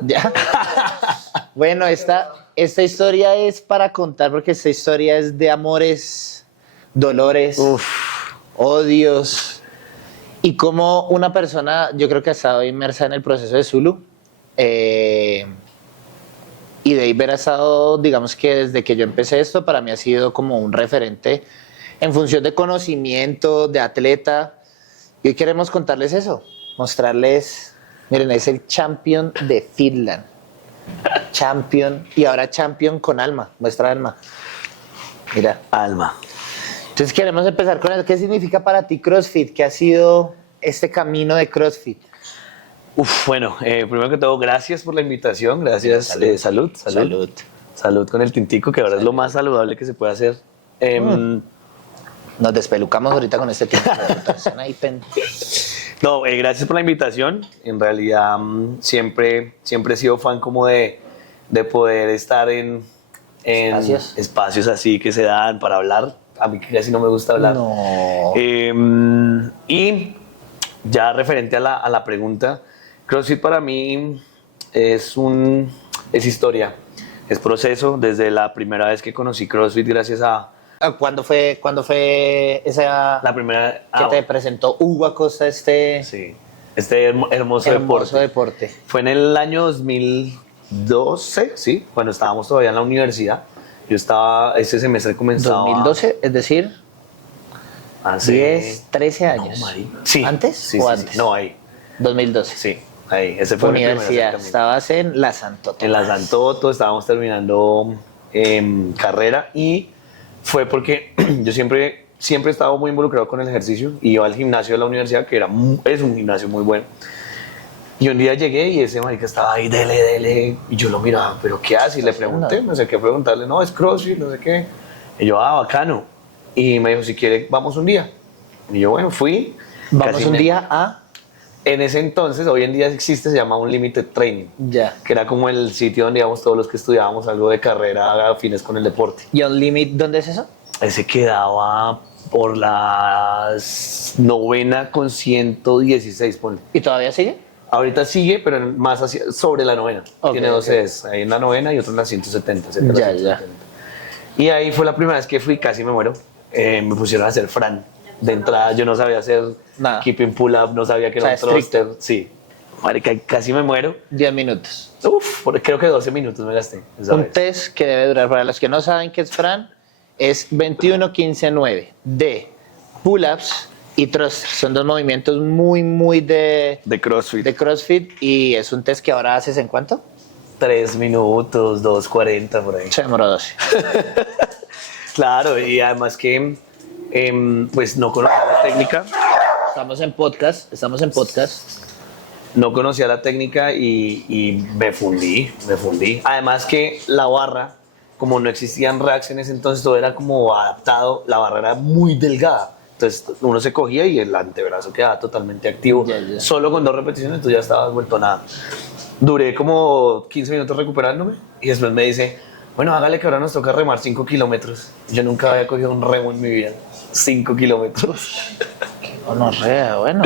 Ya. Bueno, esta historia es para contar porque esta historia es de amores, dolores, odios y como una persona, yo creo que ha estado inmersa en el proceso de Zulu y David ha estado, digamos que desde que yo empecé esto, para mí ha sido como un referente en función de conocimiento, de atleta. Y hoy queremos contarles eso, mostrarles, miren, es el champion de Finland. Champion, y ahora champion con alma, muestra alma. Mira. Alma. Entonces queremos empezar con el, ¿qué significa para ti CrossFit? ¿Qué ha sido este camino de CrossFit? Bueno, primero que todo, gracias por la invitación, gracias. Salud con el tintico, que ahora es lo más saludable que se puede hacer. Nos despelucamos ahorita con este tiempo. No, gracias por la invitación. En realidad, siempre he sido fan como de poder estar en espacios así que se dan para hablar. A mí casi no me gusta hablar. No. Y ya referente a la pregunta, CrossFit para mí es historia, es proceso. Desde la primera vez que conocí CrossFit, gracias a... ¿Cuándo fue esa La primera que te presentó Hugo Acosta Sí, este hermoso deporte? Fue en el año 2012, sí, cuando estábamos todavía en la universidad. Yo estaba, ese semestre comenzaba... 2012, es decir, hace 10, 13 años. No, marica. Sí. ¿Antes Sí, o sí, antes? sí. No, ahí. 2012. Sí, ahí. Ese fue mi primer Universidad, acercamiento. estabas en la Santoto. En la Santoto, estábamos terminando carrera y fue porque yo siempre he estado muy involucrado con el ejercicio y iba al gimnasio de la universidad, que es un gimnasio muy bueno. Y un día llegué y ese marica estaba ahí, dele, y yo lo miraba, ¿pero qué hace? Y le pregunté, no sé qué preguntarle, no, es CrossFit, no sé qué. Y yo, bacano. Y me dijo, si quiere, vamos un día. Y yo, bueno, fui. Vamos un día a... En ese entonces, hoy en día existe, se llama Unlimited Training. Ya. Que era como el sitio donde íbamos todos los que estudiábamos algo de carrera afines con el deporte. ¿Y Unlimited dónde es eso? Ese quedaba por la 9ª con 116, ponle. ¿Y todavía sigue? Ahorita sigue, pero más sobre la 9ª. Okay, Tiene dos sedes, ahí en la 9ª y otro en la 170. Ya. Y ahí fue la primera vez que fui, casi me muero. Me pusieron a hacer Fran. De entrada yo no sabía hacer nada. Keeping Pull Up, no sabía que era un thruster. Sí. Marica, casi me muero. 10 minutos. Creo que 12 minutos me gasté. Un test que debe durar, para los que no saben qué es Fran, es 21-15-9 de pull-ups y thrusters. Son dos movimientos muy de CrossFit. Y es un test que ahora haces ¿en cuánto? 3 minutos, 2:40 por ahí. Se demoró 12. Claro, y además que pues no conocía la técnica. Estamos en podcast. No conocía la técnica y me fundí. Además que la barra, como no existían racks en ese entonces, todo era como adaptado, la barra era muy delgada. Entonces uno se cogía y el antebrazo quedaba totalmente activo. Ya. Solo con 2 repeticiones tú ya estabas vuelto nada. Duré como 15 minutos recuperándome y después me dice, bueno, hágale que ahora nos toca remar 5 kilómetros. Yo nunca había cogido un remo en mi vida. 5 kilómetros. Bueno.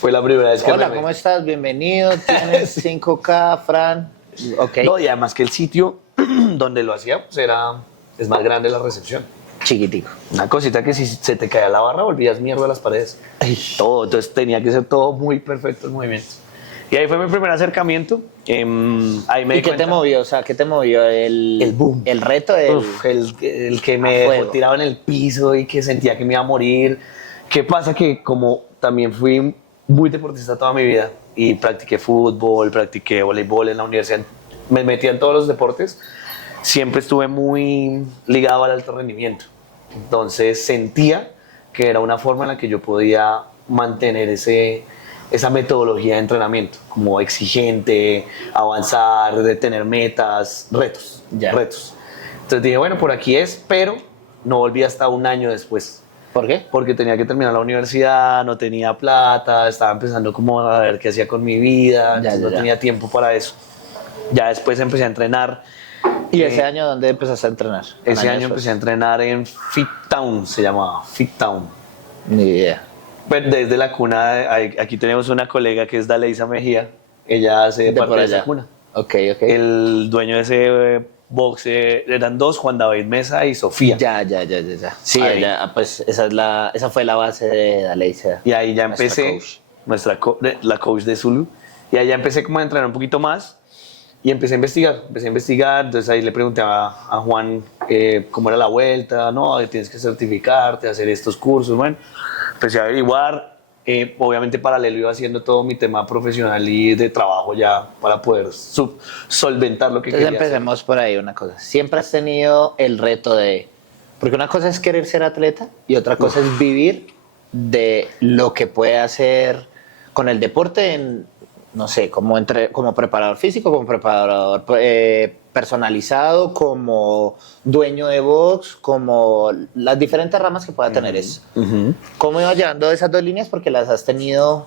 Fue la primera vez que Hola, remé. ¿cómo estás? Bienvenido. Tienes 5K, Fran. Ok. No, y además que el sitio donde lo hacía pues es más grande la recepción. Chiquitico. Una cosita que si se te caía la barra volvías mierda a las paredes. Todo, entonces tenía que ser todo muy perfecto el movimiento. Y ahí fue mi primer acercamiento. Ahí me ¿Y qué te movió? O sea, ¿qué te movió? El boom. El reto. El que me dejó tirado en el piso y que sentía que me iba a morir. ¿Qué pasa? Que como también fui muy deportista toda mi vida y practiqué fútbol, practiqué voleibol en la universidad, me metí en todos los deportes, siempre estuve muy ligado al alto rendimiento. Entonces sentía que era una forma en la que yo podía mantener esa metodología de entrenamiento, como exigente, avanzar, de tener metas, retos. Entonces dije, bueno, por aquí es, pero no volví hasta un año después. ¿Por qué? Porque tenía que terminar la universidad, no tenía plata, estaba empezando como a ver qué hacía con mi vida, no tenía tiempo para eso. Ya después empecé a entrenar. ¿Y ese año dónde empezaste a entrenar? Ese año empecé a entrenar en Fit Town, se llamaba Fit Town. Ni idea. Pues desde la cuna, aquí tenemos una colega que es Daleisa Mejía, ella hace parte de esa cuna. Ok. El dueño de ese box eran dos, Juan David Mesa y Sofía. Ya. Sí, pues esa fue la base de Daleicia. Y ahí ya empecé, la coach de Zulu, y ahí ya empecé como a entrenar un poquito más y empecé a investigar, entonces ahí le pregunté a Juan cómo era la vuelta, no, tienes que certificarte, hacer estos cursos, bueno, empecé a averiguar. Obviamente paralelo iba haciendo todo mi tema profesional y de trabajo ya para poder solventar lo que Entonces quería empecemos por ahí una cosa. Siempre has tenido el reto de... Porque una cosa es querer ser atleta y otra cosa es vivir de lo que puede hacer con el deporte en, no sé, como preparador físico, como preparador personalizado, como dueño de box, como las diferentes ramas que pueda tener eso. ¿Cómo ibas llevando esas dos líneas? Porque las has tenido,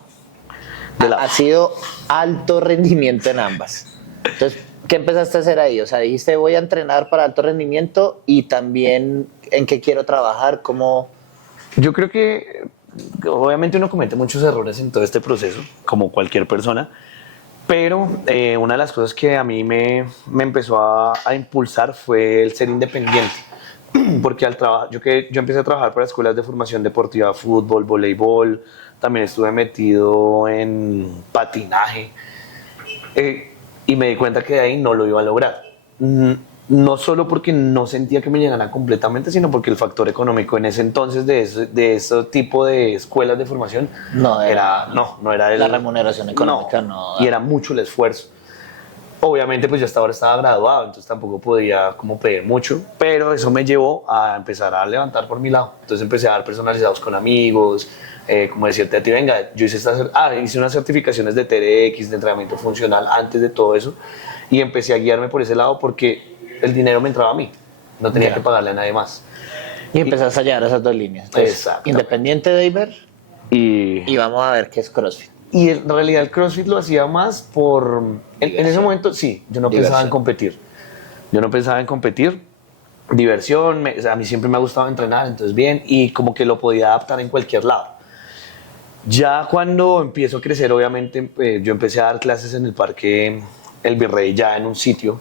ha sido alto rendimiento en ambas. Entonces, ¿qué empezaste a hacer ahí? O sea, dijiste, voy a entrenar para alto rendimiento y también en qué quiero trabajar, cómo... Yo creo que obviamente uno comete muchos errores en todo este proceso, como cualquier persona, pero una de las cosas que a mí me empezó a impulsar fue el ser independiente. Porque al trabajar, yo empecé a trabajar para escuelas de formación deportiva, fútbol, voleibol, también estuve metido en patinaje, y me di cuenta que de ahí no lo iba a lograr. No solo porque no sentía que me llegara completamente, sino porque el factor económico en ese entonces de ese tipo de escuelas de formación no era la remuneración económica, no. Y era mucho el esfuerzo. Obviamente pues yo hasta ahora estaba graduado, entonces tampoco podía como pedir mucho, pero eso me llevó a empezar a levantar por mi lado. Entonces empecé a dar personalizados con amigos, como decirte a ti, venga, yo hice unas certificaciones de TRX, de entrenamiento funcional antes de todo eso, y empecé a guiarme por ese lado porque el dinero me entraba a mí, no tenía que pagarle a nadie más. Y empezaste a hallar esas dos líneas. Entonces, independiente de Iber y vamos a ver qué es CrossFit. Y en realidad el CrossFit lo hacía más por... En ese momento, sí, yo no pensaba en competir. Diversión, a mí siempre me ha gustado entrenar, entonces bien, y como que lo podía adaptar en cualquier lado. Ya cuando empiezo a crecer, obviamente, yo empecé a dar clases en el Parque El Virrey, ya en un sitio.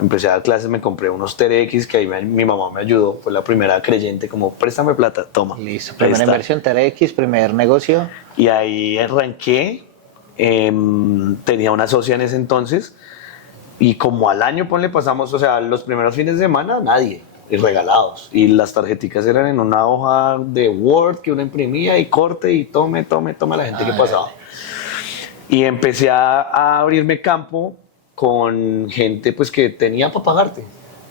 Empecé a dar clases, me compré unos TRX que ahí mi mamá me ayudó, fue la primera creyente, como préstame plata, toma. Listo, primera inversión, TRX, primer negocio. Y ahí arranqué, tenía una socia en ese entonces, y como al año, pasamos, o sea, los primeros fines de semana, nadie, y regalados. Y las tarjeticas eran en una hoja de Word que uno imprimía y corte y tome la gente que pasaba. Y empecé a abrirme campo con gente pues que tenía para pagarte.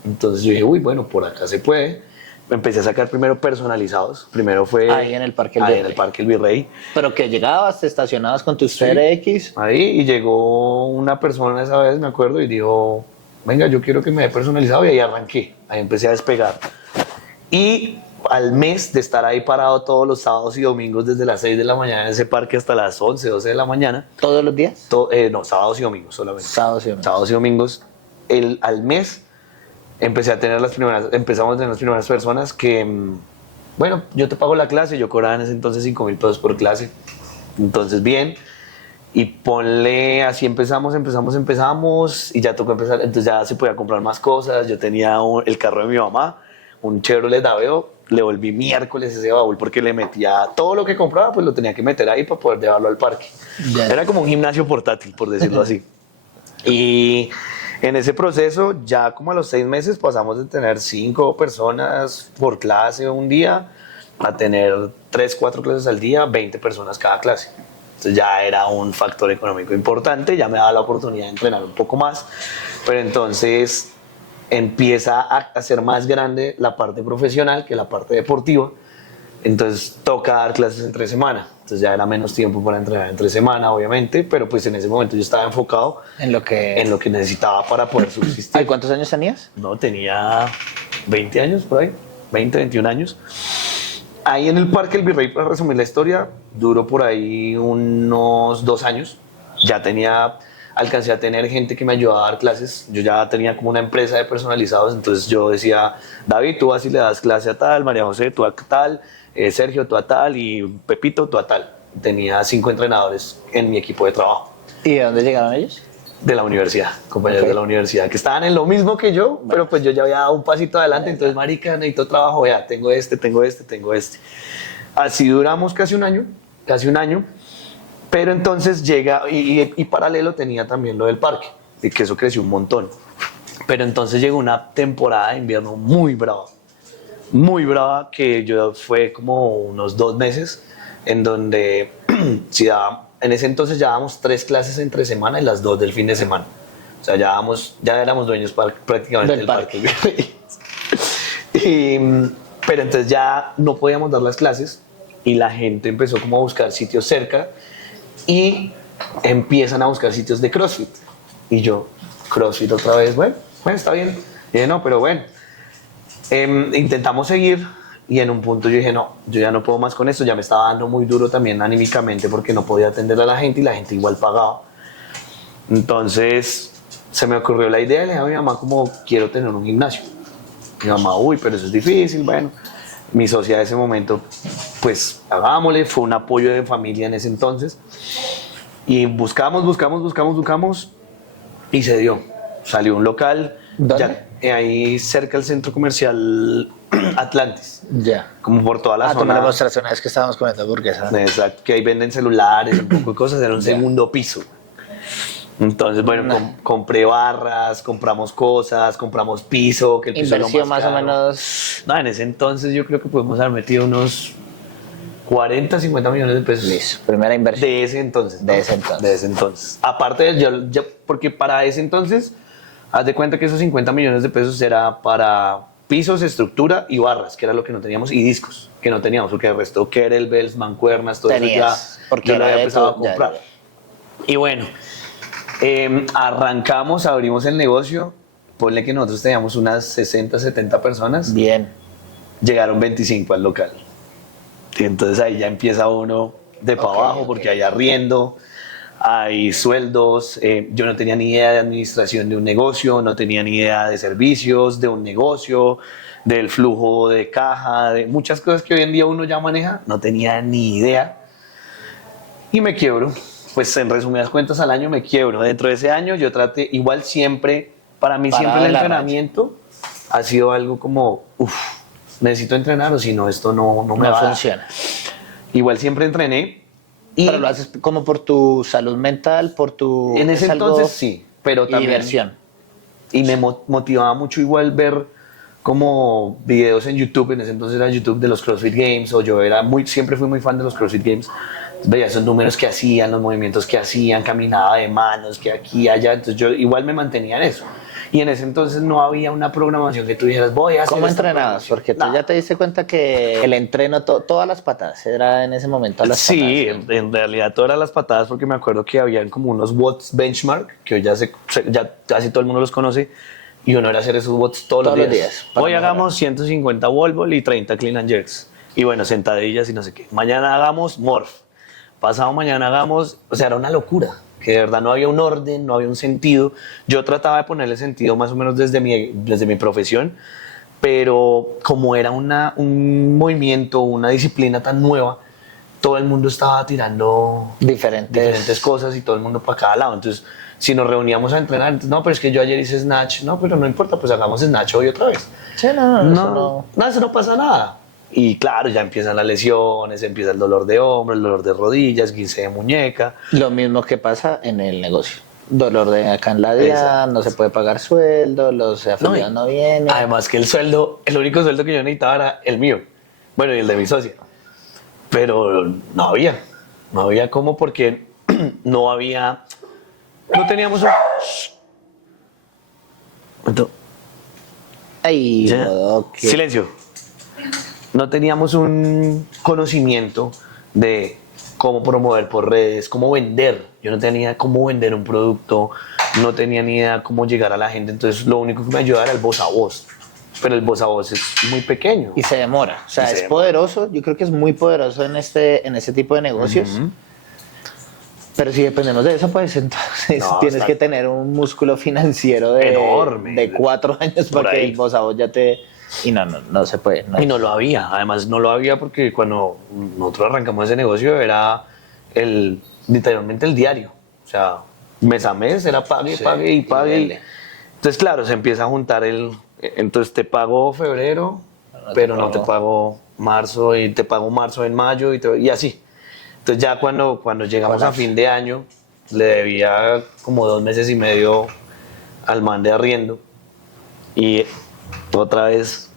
Entonces yo dije, uy, bueno, por acá se puede. Empecé a sacar primero personalizados. Primero fue ahí en el Parque El Virrey. Pero que llegabas, te estacionabas con tus TRX. Ahí, y llegó una persona esa vez, me acuerdo, y dijo, venga, yo quiero que me dé personalizado, y ahí arranqué. Ahí empecé a despegar. Y al mes de estar ahí parado todos los sábados y domingos desde las 6 de la mañana en ese parque hasta las 11, 12 de la mañana. ¿Todos los días? No, sábados y domingos solamente. Sábados y domingos. Al mes empezamos a tener las primeras personas que, bueno, yo te pago la clase, yo cobraba en ese entonces 5,000 pesos por clase. Entonces, bien. Y ponle, así empezamos, y ya tocó empezar. Entonces ya se podía comprar más cosas. Yo tenía el carro de mi mamá, un Chevrolet Aveo, le volví miércoles ese baúl porque le metía todo lo que compraba, pues lo tenía que meter ahí para poder llevarlo al parque. Era como un gimnasio portátil, por decirlo así. Y en ese proceso, ya como a los 6 meses, pasamos de tener 5 personas por clase un día a tener 3, 4 clases al día, 20 personas cada clase. Entonces ya era un factor económico importante, ya me daba la oportunidad de entrenar un poco más, pero entonces empieza a ser más grande la parte profesional que la parte deportiva. Entonces toca dar clases entre semana. Entonces ya era menos tiempo para entrenar entre semana, obviamente, pero pues en ese momento yo estaba enfocado en lo que necesitaba para poder subsistir. ¿Y cuántos años tenías? No, tenía 20 años por ahí, 20, 21 años. Ahí en el Parque El Virrey, para resumir la historia, duró por ahí unos 2 años. Ya alcancé a tener gente que me ayudaba a dar clases. Yo ya tenía como una empresa de personalizados, entonces yo decía, David, tú vas y le das clase a tal, María José, tú a tal, Sergio, tú a tal, y Pepito, tú a tal. Tenía 5 entrenadores en mi equipo de trabajo. ¿Y de dónde llegaron ellos? de la universidad, compañeros de la universidad, que estaban en lo mismo que yo, pero pues yo ya había dado un pasito adelante, entonces, marica, necesito trabajo, ya, tengo este. Así duramos casi un año, pero entonces llega, y paralelo tenía también lo del parque, y que eso creció un montón. Pero entonces llegó una temporada de invierno muy brava, que yo fue como unos 2 meses, en donde en ese entonces ya dábamos 3 clases entre semana y las 2 del fin de semana. O sea, ya éramos dueños prácticamente del parque. Pero entonces ya no podíamos dar las clases y la gente empezó como a buscar sitios cerca y empiezan a buscar sitios de CrossFit. Y yo, CrossFit otra vez, bueno, está bien. Y dije, no, pero bueno. Intentamos seguir y en un punto yo dije, no, yo ya no puedo más con esto, ya me estaba dando muy duro también anímicamente porque no podía atender a la gente y la gente igual pagaba. Entonces se me ocurrió la idea, le dije a mi mamá como quiero tener un gimnasio. Mi mamá, uy, pero eso es difícil, bueno. Mi socia de ese momento, pues hagámosle, fue un apoyo de familia en ese entonces. Y buscamos y se dio. Salió un local. ¿Dónde? Ahí cerca del centro comercial Atlantis. Ya. Como por toda la zona. Tú me la mostraste una vez que estábamos comiendo hamburguesas. Exacto, que ahí venden celulares, un poco de cosas, era un segundo piso. Entonces, bueno, compré barras, compramos cosas, compramos piso. Que el piso inversión más caro. O menos. No, en ese entonces yo creo que podemos haber metido unos 40, 50 millones de pesos. Listo, primera inversión. De ese entonces. De ese entonces. De ese entonces. Aparte, porque para ese entonces, haz de cuenta que esos 50 millones de pesos era para pisos, estructura y barras, que era lo que no teníamos, y discos, que no teníamos, porque el resto, kettlebells, mancuernas, todo Tenías, eso ya, porque yo lo había empezado a ya, comprar. Y bueno, arrancamos, abrimos el negocio, ponle que nosotros teníamos unas 60, 70 personas. Bien. Llegaron 25 al local. Y entonces ahí ya empieza uno de para abajo, porque hay arriendo, hay sueldos. Yo no tenía ni idea de administración de un negocio, no tenía ni idea de servicios de un negocio, del flujo de caja, de muchas cosas que hoy en día uno ya maneja, no tenía ni idea. Y me quiebro. Pues en resumidas cuentas, al año me quiebro. Dentro de ese año yo traté, igual siempre, para mí siempre el entrenamiento ha sido algo como, necesito entrenar o si no, esto no me va funciona. Igual siempre entrené. Pero lo haces como por tu salud mental, por tu... En ese entonces sí, pero también... diversión. Y me motivaba mucho igual ver como videos en YouTube, en ese entonces era YouTube de los CrossFit Games, o yo siempre fui muy fan de los CrossFit Games. Veía esos números que hacían, los movimientos que hacían, caminaba de manos, que aquí, allá, entonces yo igual me mantenía en eso. Y en ese entonces no había una programación que tú dijeras, voy a hacer. ¿Cómo entrenabas? Porque tú ya te diste cuenta que el entreno, todas las patadas, era en ese momento las patadas. Sí, en realidad todas las patadas, porque me acuerdo que habían como unos watts benchmark, que hoy ya casi todo el mundo los conoce, y uno era hacer esos watts todos los días. Hoy hagamos 150 wall ball y 30 clean and jerks. Y bueno, sentadillas y no sé qué. Mañana hagamos morph. Pasado mañana hagamos, o sea, era una locura, que de verdad no había un orden, no había un sentido. Yo trataba de ponerle sentido más o menos desde mi profesión, pero como era un movimiento, una disciplina tan nueva, todo el mundo estaba tirando diferentes cosas y todo el mundo para cada lado. Entonces, si nos reuníamos a entrenar, entonces, no, pero es que yo ayer hice snatch, no, pero no importa, pues hagamos snatch hoy otra vez. Sí, eso no pasa nada. Y claro, ya empiezan las lesiones, empieza el dolor de hombro, el dolor de rodillas, guince de muñeca. Lo mismo que pasa en el negocio. Dolor de acá en la DIA, no se puede pagar sueldo, los afiliados no vienen. Además que el único sueldo que yo necesitaba era el mío. Bueno, y el de mi socia. Pero no había cómo porque no teníamos Silencio. No teníamos un conocimiento de cómo promover por redes, cómo vender. Yo no tenía cómo vender un producto, no tenía ni idea cómo llegar a la gente. Entonces, lo único que me ayudaba era el voz a voz. Pero el voz a voz es muy pequeño. Y se demora. O sea, es poderoso. Yo creo que es muy poderoso en este tipo de negocios. Pero si dependemos de eso, pues entonces tienes que tener un músculo financiero enorme. De 4 años para que el voz a voz ya te... Y no se puede. Y no lo había. Además, no lo había porque cuando nosotros arrancamos ese negocio era literalmente el diario. O sea, mes a mes, era pague, Sí, pague y pague. y dele. Entonces, claro, se empieza a juntar entonces te pago febrero, pero no te pago marzo, y te pago marzo en mayo, y así. Entonces ya cuando llegamos a fin de año, le debía como 2 meses y medio al man de arriendo. Y otra vez,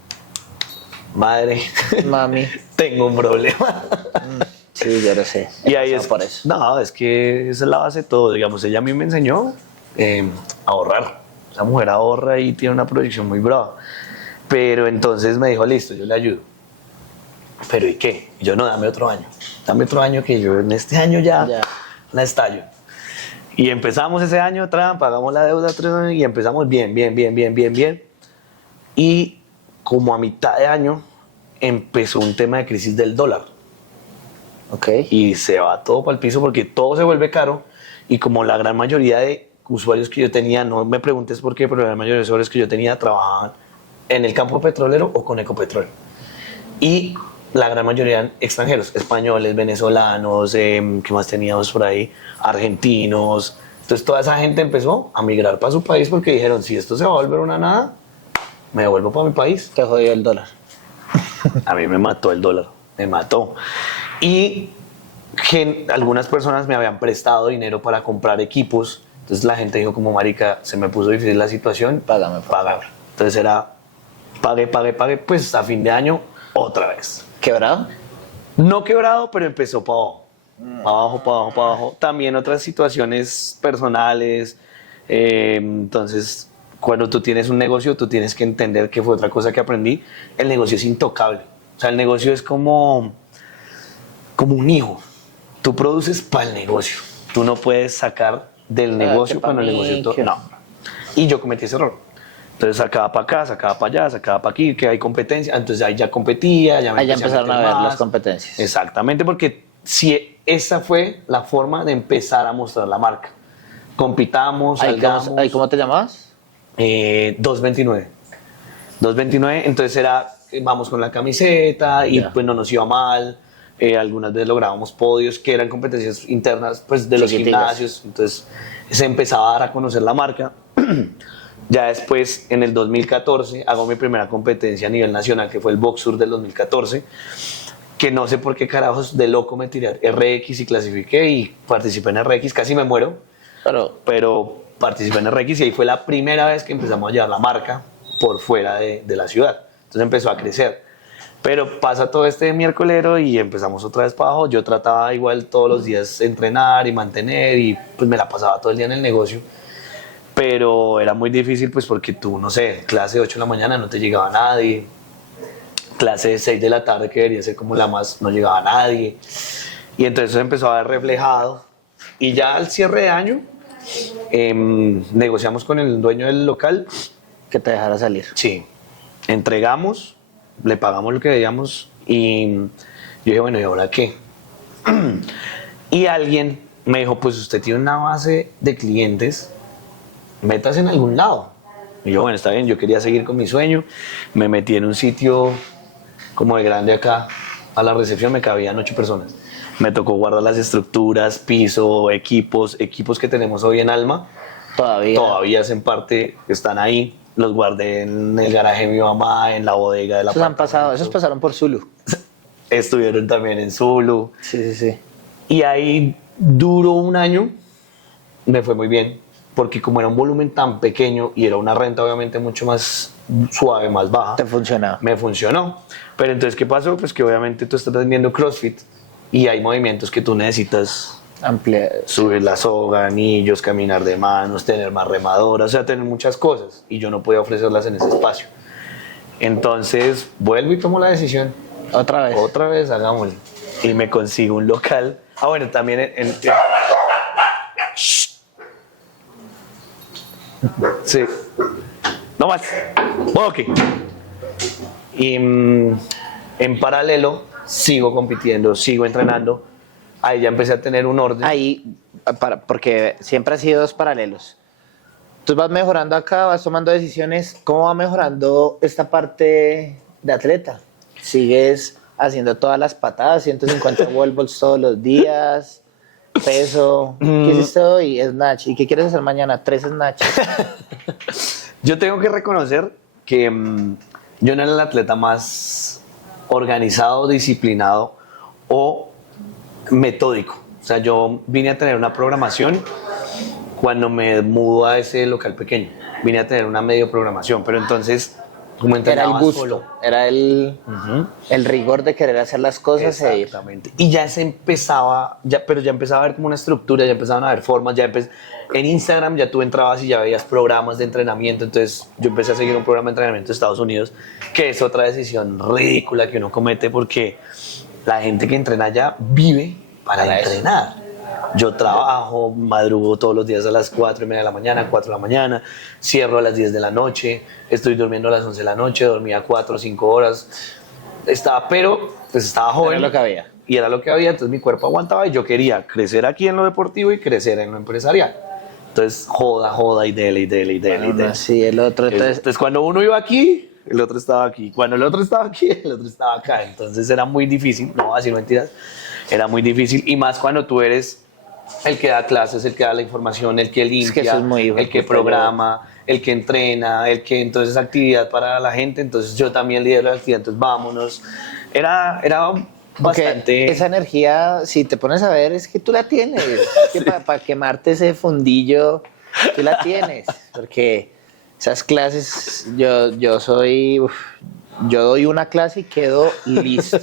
madre, Mami. tengo un problema. Sí, yo lo sé. Y ahí es por eso. No, es que esa es la base de todo. Digamos, ella a mí me enseñó a ahorrar. Esa mujer ahorra y tiene una proyección muy brava. Pero entonces me dijo, listo, yo le ayudo. ¿Pero y qué? Y yo, no, dame otro año. Dame otro año que yo en este año ya la estallo. Y empezamos ese año, pagamos la deuda 3 años y empezamos bien. Y como a mitad de año empezó un tema de crisis del dólar. Ok. Y se va todo para el piso porque todo se vuelve caro. Y como la gran mayoría de usuarios que yo tenía, no me preguntes por qué, pero la gran mayoría de usuarios que yo tenía trabajaban en el campo petrolero o con Ecopetrol. Y la gran mayoría eran extranjeros, españoles, venezolanos, ¿qué más teníamos por ahí? Argentinos. Entonces toda esa gente empezó a migrar para su país porque dijeron, si esto se va a volver una nada, me devuelvo para mi país. Te jodió el dólar. A mí me mató el dólar, me mató. Y algunas personas me habían prestado dinero para comprar equipos. Entonces la gente dijo como, marica, se me puso difícil la situación, Págame. Entonces era, pague, pues a fin de año, otra vez. ¿Quebrado? No quebrado, pero empezó para abajo. Para abajo. También otras situaciones personales. Entonces, cuando tú tienes un negocio, tú tienes que entender que fue otra cosa que aprendí. El negocio es intocable. O sea, el negocio es como un hijo. Tú produces para el negocio. Tú no puedes sacar del negocio cuando el negocio... No. Y yo cometí ese error. Entonces sacaba para acá, sacaba para allá, sacaba para aquí, que hay competencia. Entonces ahí ya competía, ya me Ahí ya empecé empezaron a meter ver más. las competencias. Exactamente, porque si esa fue la forma de empezar a mostrar la marca. Compitamos, salgamos. ¿Ahí cómo te llamabas? 229. Entonces era, vamos con la camiseta y pues no nos iba mal. Algunas veces lográbamos podios que eran competencias internas pues, de los gimnasios. Entonces se empezaba a dar a conocer la marca. Ya después, en el 2014, hago mi primera competencia a nivel nacional, que fue el Boxur del 2014, que no sé por qué carajos de loco me tiré RX y clasifiqué y participé en RX, casi me muero, pero participé en RX y ahí fue la primera vez que empezamos a llevar la marca por fuera de la ciudad. Entonces empezó a crecer. Pero pasa todo este miércolero y empezamos otra vez para abajo. Yo trataba igual todos los días entrenar y mantener y pues me la pasaba todo el día en el negocio. Pero era muy difícil pues porque tú, no sé, clase de 8 de la mañana no te llegaba nadie. Clase de 6 de la tarde, que debería ser como la más, no llegaba nadie. Y entonces eso empezó a ver reflejado. Y ya al cierre de año negociamos con el dueño del local. Que te dejara salir. Sí. Entregamos, le pagamos lo que debíamos y yo dije, bueno, ¿y ahora qué? Y alguien me dijo, pues usted tiene una base de clientes, métase en algún lado. Y yo, bueno, está bien, yo quería seguir con mi sueño. Me metí en un sitio como de grande acá, a la recepción me cabían 8 personas. Me tocó guardar las estructuras, piso, equipos que tenemos hoy en Alma. Todavía en parte están ahí. Los guardé en el garaje de mi mamá, en la bodega de la Esos pasaron por Zulu. Estuvieron también en Zulu. Sí. Y ahí duró un año, me fue muy bien, porque como era un volumen tan pequeño y era una renta obviamente mucho más suave, más baja. Te funcionaba. Me funcionó. Pero entonces, ¿qué pasó? Pues que obviamente tú estás vendiendo CrossFit y hay movimientos que tú necesitas Ampliar. subir la soga, anillos, caminar de manos, tener más remadoras, o sea, tener muchas cosas y yo no podía ofrecerlas en ese espacio. Entonces, vuelvo y tomo la decisión. Otra vez, hagámoslo. Y me consigo un local. Ah, bueno, también Sí. No más. Ok. Y en paralelo sigo compitiendo, sigo entrenando. Ahí ya empecé a tener un orden. Ahí, porque siempre has sido dos paralelos. Tú vas mejorando acá, vas tomando decisiones. ¿Cómo va mejorando esta parte de atleta? ¿Sigues haciendo todas las patadas, 150 wall balls todos los días? peso. ¿Qué hiciste hoy? Snatch. ¿Y qué quieres hacer mañana? 3 snatch. Yo tengo que reconocer que yo no era el atleta más organizado, disciplinado o metódico. O sea, yo vine a tener una programación cuando me mudo a ese local pequeño. Vine a tener una medio programación, pero entonces, como entrenaba Era el gusto, solo, era el rigor de querer hacer las cosas e ir. exactamente. Y ya se empezaba, pero ya empezaba a haber como una estructura, ya empezaban a haber formas, en Instagram ya tú entrabas y ya veías programas de entrenamiento, entonces yo empecé a seguir un programa de entrenamiento de Estados Unidos, que es otra decisión ridícula que uno comete porque la gente que entrena allá vive para entrenar. Yo trabajo, madrugo todos los días a las 4:30 de la mañana, 4 de la mañana, cierro a las 10 de la noche, estoy durmiendo a las 11 de la noche, dormía 4 o 5 horas, pero estaba joven. Era lo que había. Y era lo que había, entonces mi cuerpo aguantaba y yo quería crecer aquí en lo deportivo y crecer en lo empresarial. Entonces, joda y dele. Sí, el otro. Entonces, cuando uno iba aquí, el otro estaba aquí. Cuando el otro estaba aquí, el otro estaba acá. Entonces era muy difícil, no voy a decir mentiras, era muy difícil. Y más cuando tú eres el que da clases, el que da la información, el que limpia, eso es muy el que programa, el que entrena, el que entonces actividad para la gente. Entonces yo también lidero la actividad, entonces vámonos. Era bastante... Esa energía, si te pones a ver, es que tú la tienes. Sí. Para quemarte ese fundillo, tú la tienes. Porque esas clases, yo doy una clase y quedo listo.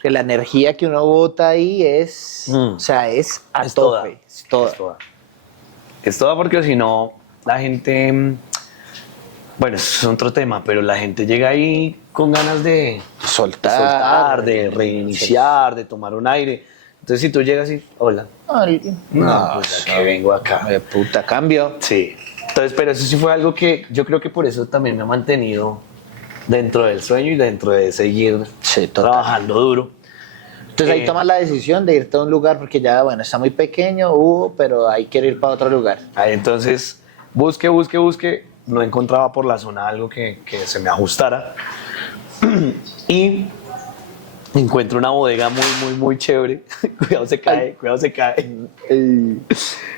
Que la energía que uno bota ahí es, o sea, es a tope. Es toda. Es toda porque si no, la gente, bueno, eso es otro tema, pero la gente llega ahí con ganas de soltar, de reiniciar, de tomar un aire. Entonces si tú llegas y, hola. No, pues que vengo acá. De puta cambio. Sí. Entonces, pero eso sí fue algo que yo creo que por eso también me ha mantenido dentro del sueño y dentro de seguir trabajando duro. Entonces ahí tomas la decisión de irte a un lugar porque ya, bueno, está muy pequeño, pero ahí quiero ir para otro lugar. Ahí entonces busque, no encontraba por la zona algo que se me ajustara y encuentro una bodega muy chévere. Cuidado se cae.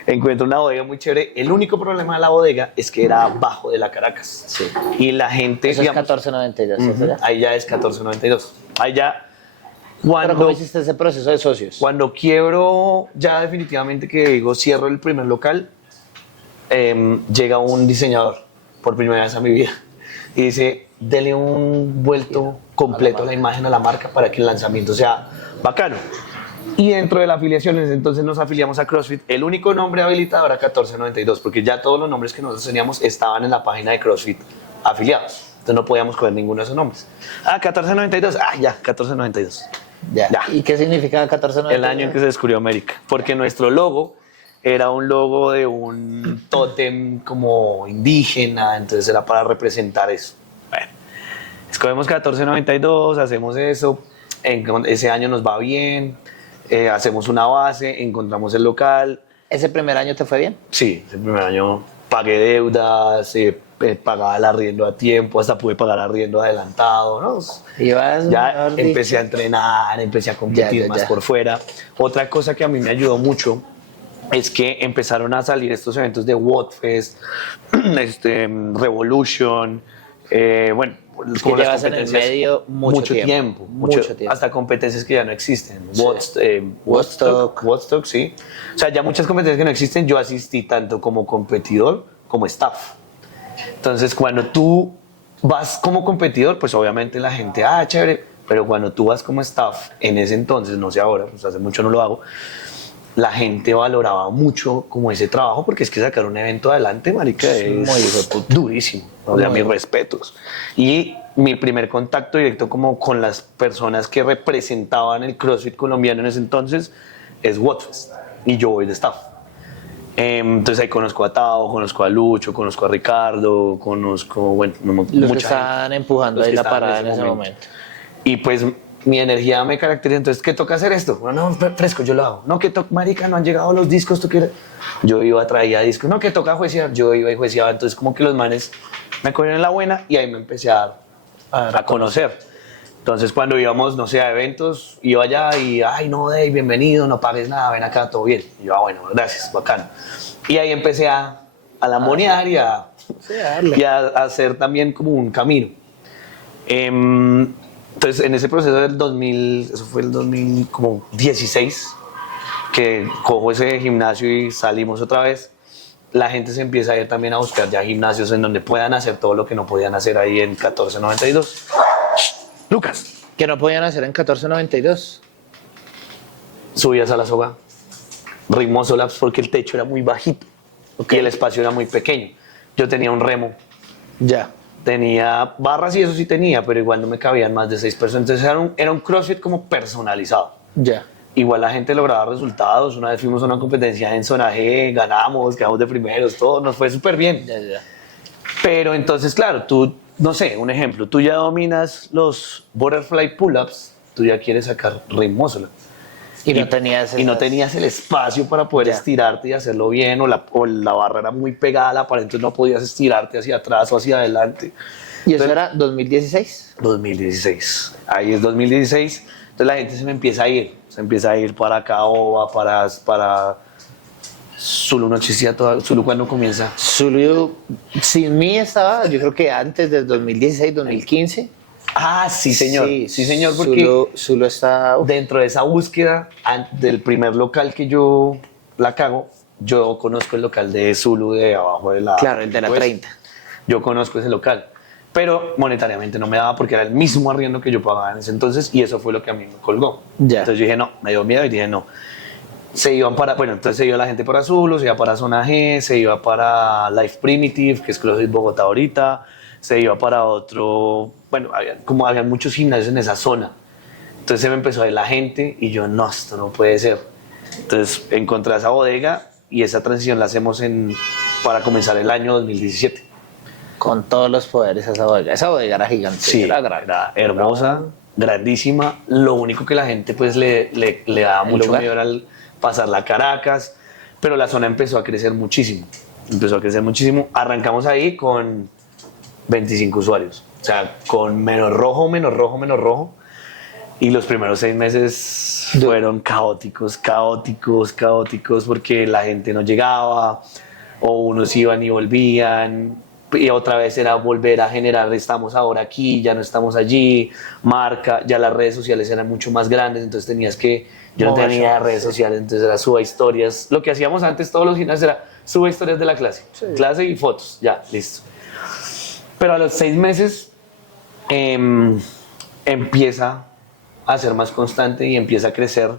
Encuentro una bodega muy chévere. El único problema de la bodega es que era abajo de la Caracas. Sí. Y la gente... Eso es 1492. Ahí ya es 1492. Ahí ya... ¿Pero cómo hiciste ese proceso de socios? Cuando quiebro, ya definitivamente que digo, cierro el primer local, llega un diseñador por primera vez a mi vida y dice, dele un vuelto completo a la imagen, a la marca para que el lanzamiento sea bacano. Y dentro de la afiliación, entonces nos afiliamos a CrossFit. El único nombre habilitado era 1492, porque ya todos los nombres que nosotros teníamos estaban en la página de CrossFit afiliados. Entonces no podíamos coger ninguno de esos nombres. 1492, ya, 1492. Ya. ¿Y qué significa 1492? El año en que se descubrió América. Porque nuestro logo era un logo de un tótem como indígena, entonces era para representar eso. Bueno, escogemos 1492, hacemos eso, ese año nos va bien, hacemos una base, encontramos el local. ¿Ese primer año te fue bien? Sí, ese primer año pagué deudas, pagaba el arriendo a tiempo, hasta pude pagar arriendo adelantado, ¿no? Ya empecé a entrenar, empecé a competir más por fuera. Otra cosa que a mí me ayudó mucho es que empezaron a salir estos eventos de WODFest, Revolution, bueno, es que llevas en el medio mucho tiempo. Hasta competencias que ya no existen. Sí. Woodstock, sí. O sea, ya muchas competencias que no existen, yo asistí tanto como competidor como staff. Entonces, cuando tú vas como competidor, pues obviamente la gente, chévere, pero cuando tú vas como staff, en ese entonces, no sé ahora, pues hace mucho no lo hago, la gente valoraba mucho como ese trabajo, porque es que sacar un evento adelante, marica, es durísimo. O sea, mis respetos. Y mi primer contacto directo como con las personas que representaban el CrossFit colombiano en ese entonces es WODFest, y yo voy de staff. Entonces ahí conozco a Tao, conozco a Lucho, conozco a Ricardo, conozco, bueno, los que estaban empujando ahí la parada en ese momento. Y pues mi energía me caracteriza. Entonces, ¿qué toca hacer esto? Bueno, no, fresco, yo lo hago. No, que toca, marica, no han llegado los discos, ¿tú quieres? Yo iba, traía discos. No, que toca juecear. Yo iba y jueceaba. Entonces, como que los manes me cogieron en la buena y ahí me empecé a conocer. Entonces cuando íbamos, no sé, a eventos, iba allá y, ay, no, Dave, bienvenido, no pagues nada, ven acá, todo bien. Y yo, bueno, gracias, bacano. Y ahí empecé a lambonear y a hacer también como un camino. Entonces, en ese proceso del 2000, eso fue el 2016, que cojo ese gimnasio y salimos otra vez, la gente se empieza a ir también a buscar ya gimnasios en donde puedan hacer todo lo que no podían hacer ahí en 1492. Lucas. Que no podían hacer en 1492. Subías a la soga, ritmo laps porque el techo era muy bajito y el espacio era muy pequeño. Yo tenía un remo. Ya. Tenía barras y eso sí tenía, pero igual no me cabían más de 6 personas. Entonces era un CrossFit como personalizado. Ya. Igual la gente lograba resultados. Una vez fuimos a una competencia en zona G, ganamos, quedamos de primeros, todo nos fue súper bien. Ya. Pero entonces, claro, tú, no sé, un ejemplo, tú ya dominas los butterfly pull-ups, tú ya quieres sacar ring muscle up. Y no tenías el espacio para poder estirarte y hacerlo bien, o la barra era muy pegada a la pared, entonces no podías estirarte hacia atrás o hacia adelante. ¿Y eso era 2016? 2016. Ahí es 2016. Entonces la gente se me empieza a ir. Se empieza a ir para Caoba, para Zulu. No existía toda. Zulu, ¿cuándo comienza? Zulu, sin mí estaba, yo creo que antes del 2016, 2015. Ah, sí, señor. Sí, señor, porque Zulu está dentro de esa búsqueda del primer local que yo la cago, yo conozco el local de Zulu de abajo de la... Claro, el de la 30. Yo conozco ese local, pero monetariamente no me daba porque era el mismo arriendo que yo pagaba en ese entonces y eso fue lo que a mí me colgó. Ya. Entonces yo dije, no, me dio miedo y dije, no. Entonces se iba la gente para Zulu, se iba para Zona G, se iba para Life Primitive, que es CrossFit Bogotá ahorita, se iba para otro, bueno, había muchos gimnasios en esa zona. Entonces se me empezó a ir la gente y yo, no, esto no puede ser. Entonces encontré esa bodega y esa transición la hacemos para comenzar el año 2017. Con todos los poderes esa bodega. Esa bodega era gigante. Sí, era hermosa, grandísima. Lo único que la gente pues le daba mucho miedo era pasar la Caracas, pero la zona empezó a crecer muchísimo. Arrancamos ahí con 25 usuarios. O sea, con menos rojo. Y los primeros 6 meses fueron caóticos, porque la gente no llegaba, o unos iban y volvían, y otra vez era volver a generar, estamos ahora aquí, ya no estamos allí, marca, ya las redes sociales eran mucho más grandes, entonces yo no tenía redes sociales, entonces era suba historias. Lo que hacíamos antes, todos los gimnasios, era suba historias de la clase, clase y fotos, ya, listo. Pero a los 6 meses empieza a ser más constante y empieza a crecer.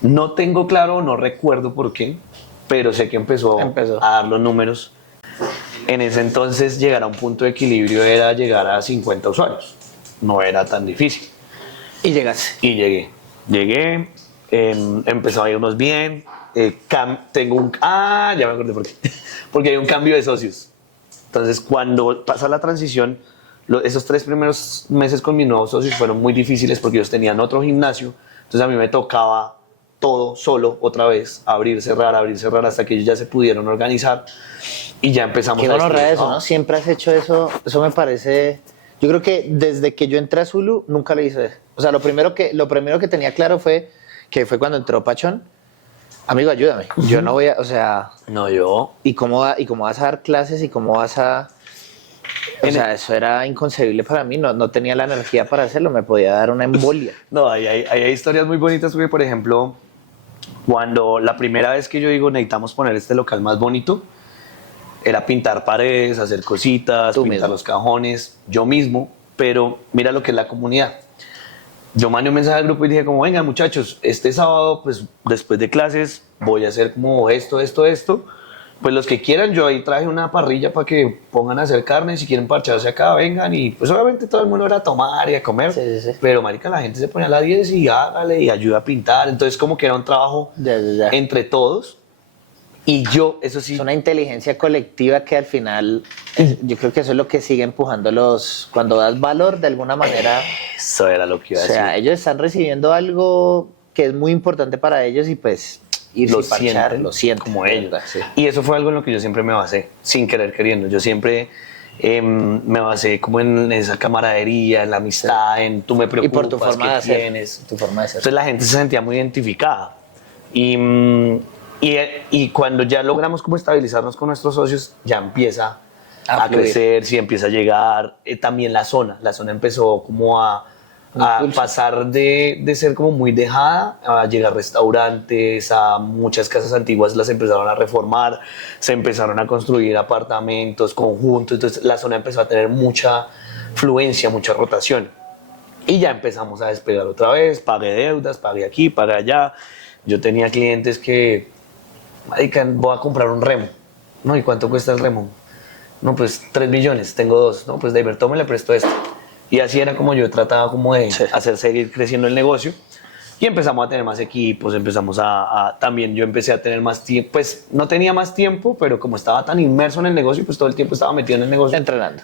No tengo claro, no recuerdo por qué, pero sé que empezó a dar los números. En ese entonces llegar a un punto de equilibrio era llegar a 50 usuarios. No era tan difícil. Y llegaste. Y llegué, empezó a irnos bien. Ya me acordé por qué. Porque hay un cambio de socios. Entonces, cuando pasa la transición, esos 3 primeros meses con mis nuevos socios fueron muy difíciles porque ellos tenían otro gimnasio. Entonces, a mí me tocaba todo solo otra vez, abrir, cerrar, hasta que ellos ya se pudieron organizar y ya empezamos a decir, eso, ¿no? Siempre has hecho eso. Eso me parece... Yo creo que desde que yo entré a Zulu, nunca le hice eso. O sea, lo primero que tenía claro fue cuando entró Pachón. Amigo, ayúdame. Yo no voy a, o sea... No, yo... ¿Y cómo vas a dar clases? ¿Y cómo vas a...? O sea, eso era inconcebible para mí. No tenía la energía para hacerlo. Me podía dar una embolia. No, hay historias muy bonitas porque, por ejemplo, cuando la primera vez que yo digo necesitamos poner este local más bonito, era pintar paredes, hacer cositas, pintar los cajones, yo mismo, pero mira lo que es la comunidad. Yo mandé un mensaje al grupo y dije como, venga muchachos, este sábado, pues después de clases, voy a hacer como esto. Pues los que quieran, yo ahí traje una parrilla para que pongan a hacer carne, si quieren parcharse acá, vengan. Y pues obviamente todo el mundo era a tomar y a comer, sí. Pero marica, la gente se ponía a las 10 y hágale y ayuda a pintar. Entonces como que era un trabajo entre todos. Y yo, eso sí... Es una inteligencia colectiva que al final, yo creo que eso es lo que sigue empujando cuando das valor de alguna manera. Eso era lo que iba a decir. O sea, ellos están recibiendo algo que es muy importante para ellos y pues irse lo y parchar, lo sienten como ellos. Sí. Y eso fue algo en lo que yo siempre me basé, sin querer queriendo. Yo siempre Me basé como en esa camaradería, en la amistad, en tú me preocupas, y por tu forma de hacer. tienes. Tu forma de ser. Entonces la gente se sentía muy identificada. Y cuando ya logramos como estabilizarnos con nuestros socios, ya empieza a crecer, sí, empieza a llegar. También la zona empezó como a pasar de ser como muy dejada, a llegar restaurantes, a muchas casas antiguas las empezaron a reformar, se empezaron a construir apartamentos, conjuntos, entonces la zona empezó a tener mucha fluencia, mucha rotación. Y ya empezamos a despegar otra vez, pagué deudas, pagué aquí, pagué allá. Yo tenía clientes que, marica, voy a comprar un remo. No, ¿y cuánto cuesta el remo? No, pues 3 millones, tengo 2. No, pues David, tome, le presto esto. Y así era como yo trataba como de hacer seguir creciendo el negocio. Y empezamos a tener más equipos, empezamos también yo empecé a tener más tiempo, pues no tenía más tiempo, pero como estaba tan inmerso en el negocio, pues todo el tiempo estaba metido en el negocio. Entrenando.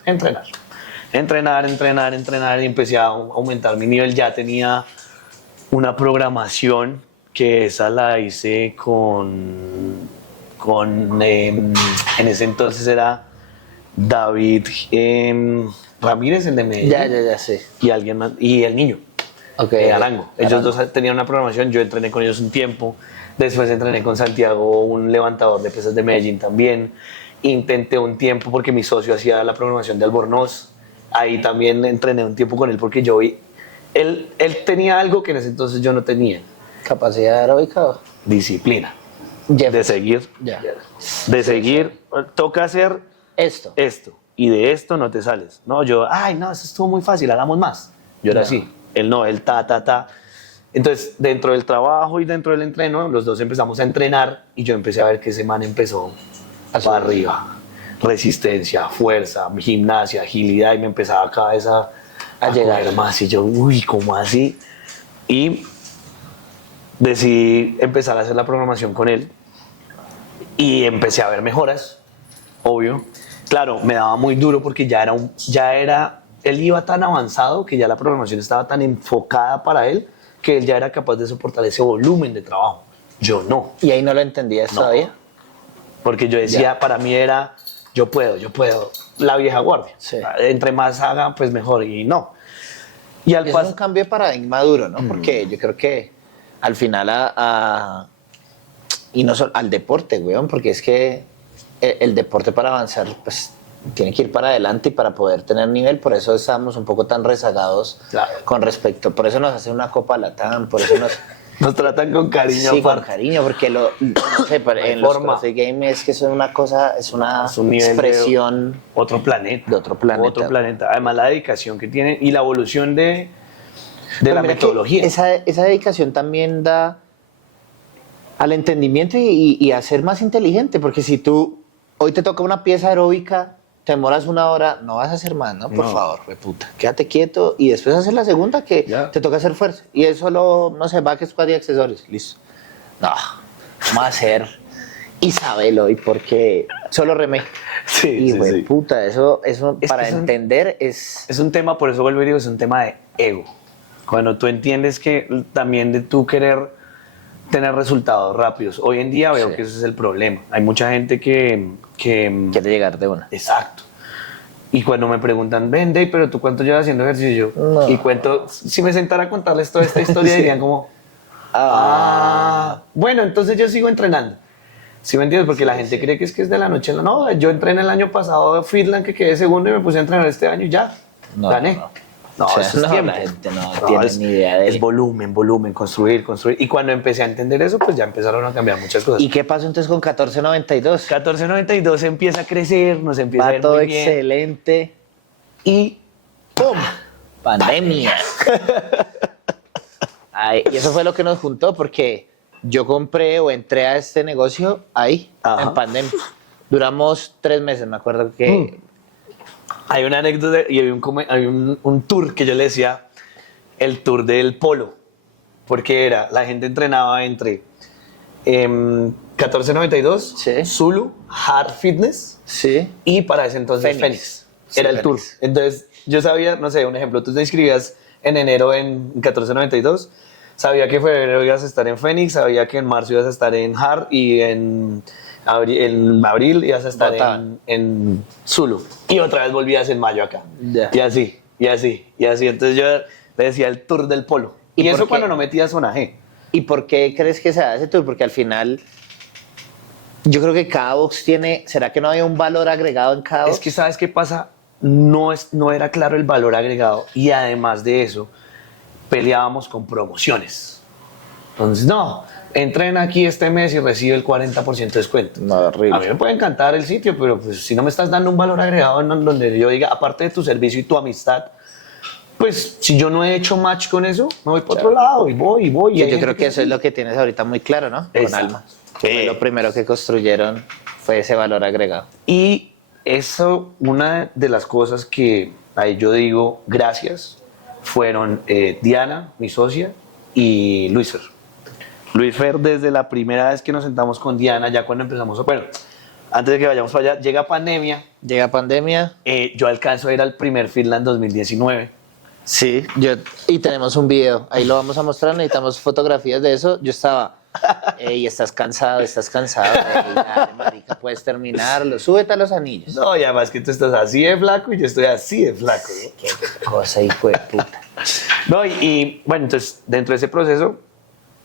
Entrenar y empecé a aumentar mi nivel. Ya tenía una programación que esa la hice en ese entonces era David Ramírez, el de Medellín. Ya, sí. Y alguien más, y el niño, Arango. Ellos Arango. dos tenían una programación, yo entrené con ellos un tiempo, después entrené con Santiago, un levantador de pesas de Medellín también. Intenté un tiempo porque mi socio hacía la programación de Albornoz, ahí también entrené un tiempo con él porque yo vi, él tenía algo que en ese entonces yo no tenía. ¿Capacidad aeróbica? Disciplina. Jeff. De seguir. Ya. De seguir, toca hacer Esto. y de esto no te sales. No, yo, ay, no, eso estuvo muy fácil, hagamos más. Yo era así, él no, él ta. Entonces, dentro del trabajo y dentro del entreno, los dos empezamos a entrenar y yo empecé a ver que ese man empezó para arriba. Resistencia, fuerza, gimnasia, agilidad, y me empezaba cada vez a llegar más. Y yo, uy, ¿cómo así? Y decidí empezar a hacer la programación con él y empecé a ver mejoras, obvio. Claro, me daba muy duro porque él iba tan avanzado que ya la programación estaba tan enfocada para él que él ya era capaz de soportar ese volumen de trabajo. Yo no. ¿Y ahí no lo entendías todavía? Porque yo decía, para mí era, yo puedo, la vieja guardia. Sí. Entre más haga, pues mejor, y no. Y es un cambio de paradigma duro, ¿no? Porque yo creo que al final y no solo al deporte, weón, porque es que el deporte para avanzar, pues tiene que ir para adelante y para poder tener nivel, por eso estamos un poco tan rezagados con respecto, por eso nos hacen una Copa Latam, por eso nos tratan con cariño. Sí, con cariño, porque no sé, en los CrossFit Games es que son una cosa, es una expresión de otro planeta. De otro planeta. Otro planeta. Además, la dedicación que tienen y la evolución de la metodología. Esa dedicación también da al entendimiento y a ser más inteligente, porque si tú hoy te toca una pieza aeróbica, te demoras 1 hora, no vas a hacer más, ¿no? Por favor, puta, quédate quieto y después hacer la segunda que te toca hacer fuerza. Y es solo, no sé, back squat y accesorios, listo. No, vamos a hacer Isabelo, y porque solo remé. Sí, y puta, eso para entender es... Es un tema, por eso vuelvo y digo, es un tema de ego. Cuando tú entiendes que también de tú querer tener resultados rápidos. Hoy en día veo que ese es el problema. Hay mucha gente que quiere llegar de una. Exacto. Y cuando me preguntan, ven, Dave, pero ¿tú cuánto llevas haciendo ejercicio? No. Y cuento, si me sentara a contarles toda esta historia, dirían como, bueno, entonces yo sigo entrenando. ¿Sí me entiendes? Porque la gente cree que es de la noche a la no. Yo entrené el año pasado en Fitland, que quedé segundo, y me puse a entrenar este año y ya. Gané. No, o sea, eso es tiempo. La gente no tiene ni idea de... Es volumen, construir. Y cuando empecé a entender eso, pues ya empezaron a cambiar muchas cosas. ¿Y qué pasó entonces con 1492? 1492 empieza a crecer, nos empieza a ir todo muy bien. Excelente. Y ¡pum! Pandemia. Y eso fue lo que nos juntó, porque yo compré o entré a este negocio ahí, en pandemia. Duramos 3 meses, me acuerdo que... Hay una anécdota y hay un tour que yo le decía, el tour del polo, porque la gente entrenaba entre 1492, Zulu, Hard Fitness, y para ese entonces Fénix. Era el tour. Entonces yo sabía, no sé, un ejemplo, tú te inscribías en enero en 1492, sabía que en febrero ibas a estar en Fénix, sabía que en marzo ibas a estar en Hard y en En abril ibas a estar Bogotá. en Zulu. Y otra vez volvías en mayo acá. Ya. Y así, y así, y así. Entonces yo le decía el tour del polo. ¿Y Y por eso qué? cuando no metías zona G. ¿Y por qué crees que se da ese tour? Porque al final, yo creo que cada box tiene, ¿será que no hay un valor agregado en cada box? Es que, ¿sabes qué pasa? No era claro el valor agregado. Y además de eso, peleábamos con promociones. Entonces, no, entren aquí este mes y recibe el 40% de descuento. No, horrible. A mí me puede encantar el sitio, pero pues, si no me estás dando un valor agregado en donde yo diga, aparte de tu servicio y tu amistad, pues si yo no he hecho match con eso, me voy para otro lado y voy. Y Yo hay gente creo que eso es lo que tienes ahorita muy claro, ¿no? Con Exacto. Alma. Fue lo primero que construyeron fue ese valor agregado. Y eso, una de las cosas que ahí yo digo gracias, fueron Diana, mi socia, y Luis Fer. Luis Fer, desde la primera vez que nos sentamos con Diana, ya cuando empezamos, bueno, antes de que vayamos para allá, llega pandemia, Llega pandemia, yo alcanzo a ir al primer Finland 2019. sí, y tenemos un video, ahí lo vamos a mostrar, necesitamos fotografías de eso. Yo estaba, ey, estás cansado, ey, dale, marica, puedes terminarlo, súbete a los anillos. No, y además que tú estás así de flaco y yo estoy así de flaco. ¿no? Qué cosa, hijo de puta. No, y bueno, entonces dentro de ese proceso,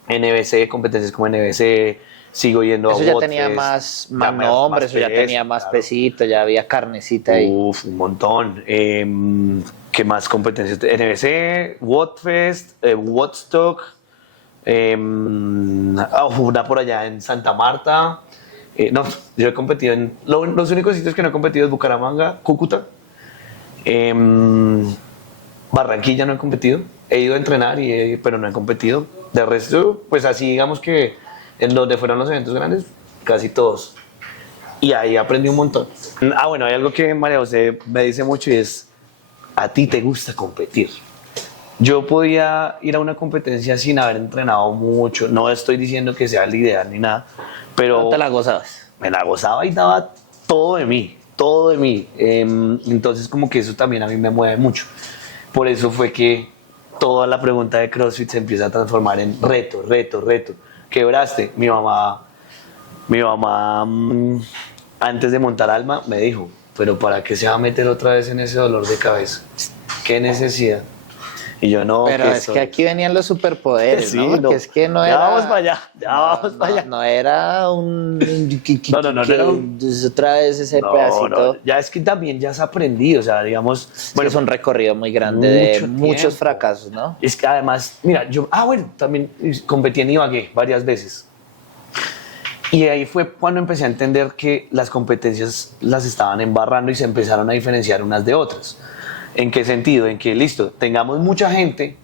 NBC, competencias como NBC, sigo yendo Eso a ya Wotfest, tenía más ya nombre, más eso ya peso, tenía más claro. pesito, ya había carnecita ahí. Uf, un montón. ¿Qué más competencias? NBC, Wotfest, Woodstock, una por allá en Santa Marta. No, yo he competido en... los únicos sitios que no he competido es Bucaramanga, Cúcuta. Barranquilla no he competido. He ido a entrenar, pero no he competido. De resto, pues así digamos que en donde fueron los eventos grandes, casi todos. Y ahí aprendí un montón. Bueno, hay algo que María José me dice mucho y es, a ti te gusta competir. Yo podía ir a una competencia sin haber entrenado mucho. No estoy diciendo que sea el ideal ni nada, pero No te la gozabas. me la gozaba y daba todo de mí, todo de mí. Entonces como que eso también a mí me mueve mucho. Por eso fue que toda la pregunta de CrossFit se empieza a transformar en reto. ¿Quebraste? Mi mamá, antes de montar Alma, me dijo, pero ¿para qué se va a meter otra vez en ese dolor de cabeza? ¿Qué necesidad? Y yo no. Pero es que aquí venían los superpoderes, Sí, ¿no? Porque es que no ya era... vamos para allá, vamos para allá. No era un... No era un- Otra vez ese pedacito. No, ya es que también ya has aprendido, o sea, digamos... Bueno, es un recorrido muy grande de Mucho muchos tiempo. fracasos, ¿no? Es que además, mira, bueno, también competí en Ibagué varias veces. Y ahí fue cuando empecé a entender que las competencias las estaban embarrando y se empezaron a diferenciar unas de otras. ¿En qué sentido? En que, listo, tengamos mucha gente,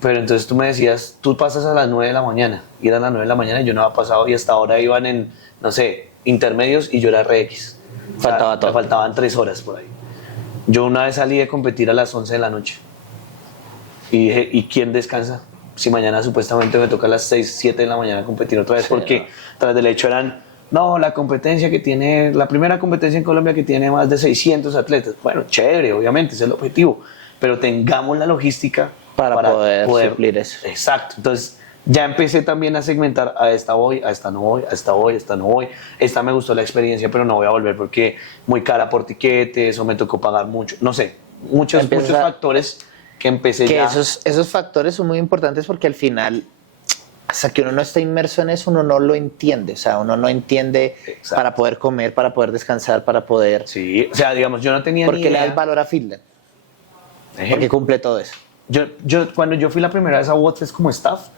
pero entonces tú me decías, tú pasas a las 9 de la mañana, y eran las 9 de la mañana y yo no había pasado y hasta ahora iban en, no sé, intermedios y yo era RX. Faltaba todo. Me faltaban 3 horas por ahí. Yo una vez salí de competir a las 11 de la noche y dije, ¿y quién descansa? Si mañana supuestamente me toca a las 6, 7 de la mañana competir otra vez, Sí, porque no. tras del hecho eran, no, la competencia que tiene, la primera competencia en Colombia que tiene más de 600 atletas. Bueno, chévere, obviamente, ese es el objetivo, pero tengamos la logística Para poder suplir eso. Exacto, entonces ya empecé también a segmentar, a esta voy, a esta no voy, a esta voy, a esta no voy. Esta me gustó la experiencia, pero no voy a volver porque muy cara por tiquetes o me tocó pagar mucho, no sé, muchos Empieza- factores que empecé Que ya. esos factores son muy importantes porque al final, hasta que uno no está inmerso en eso, uno no lo entiende. O sea, uno no entiende Exacto. para poder comer, para poder descansar, para poder... Sí, o sea, digamos, yo no tenía ¿Por ni qué le idea. das valor a Finland? Ejemplo. Porque cumple todo eso. Cuando yo fui la primera vez a Wotfest como staff,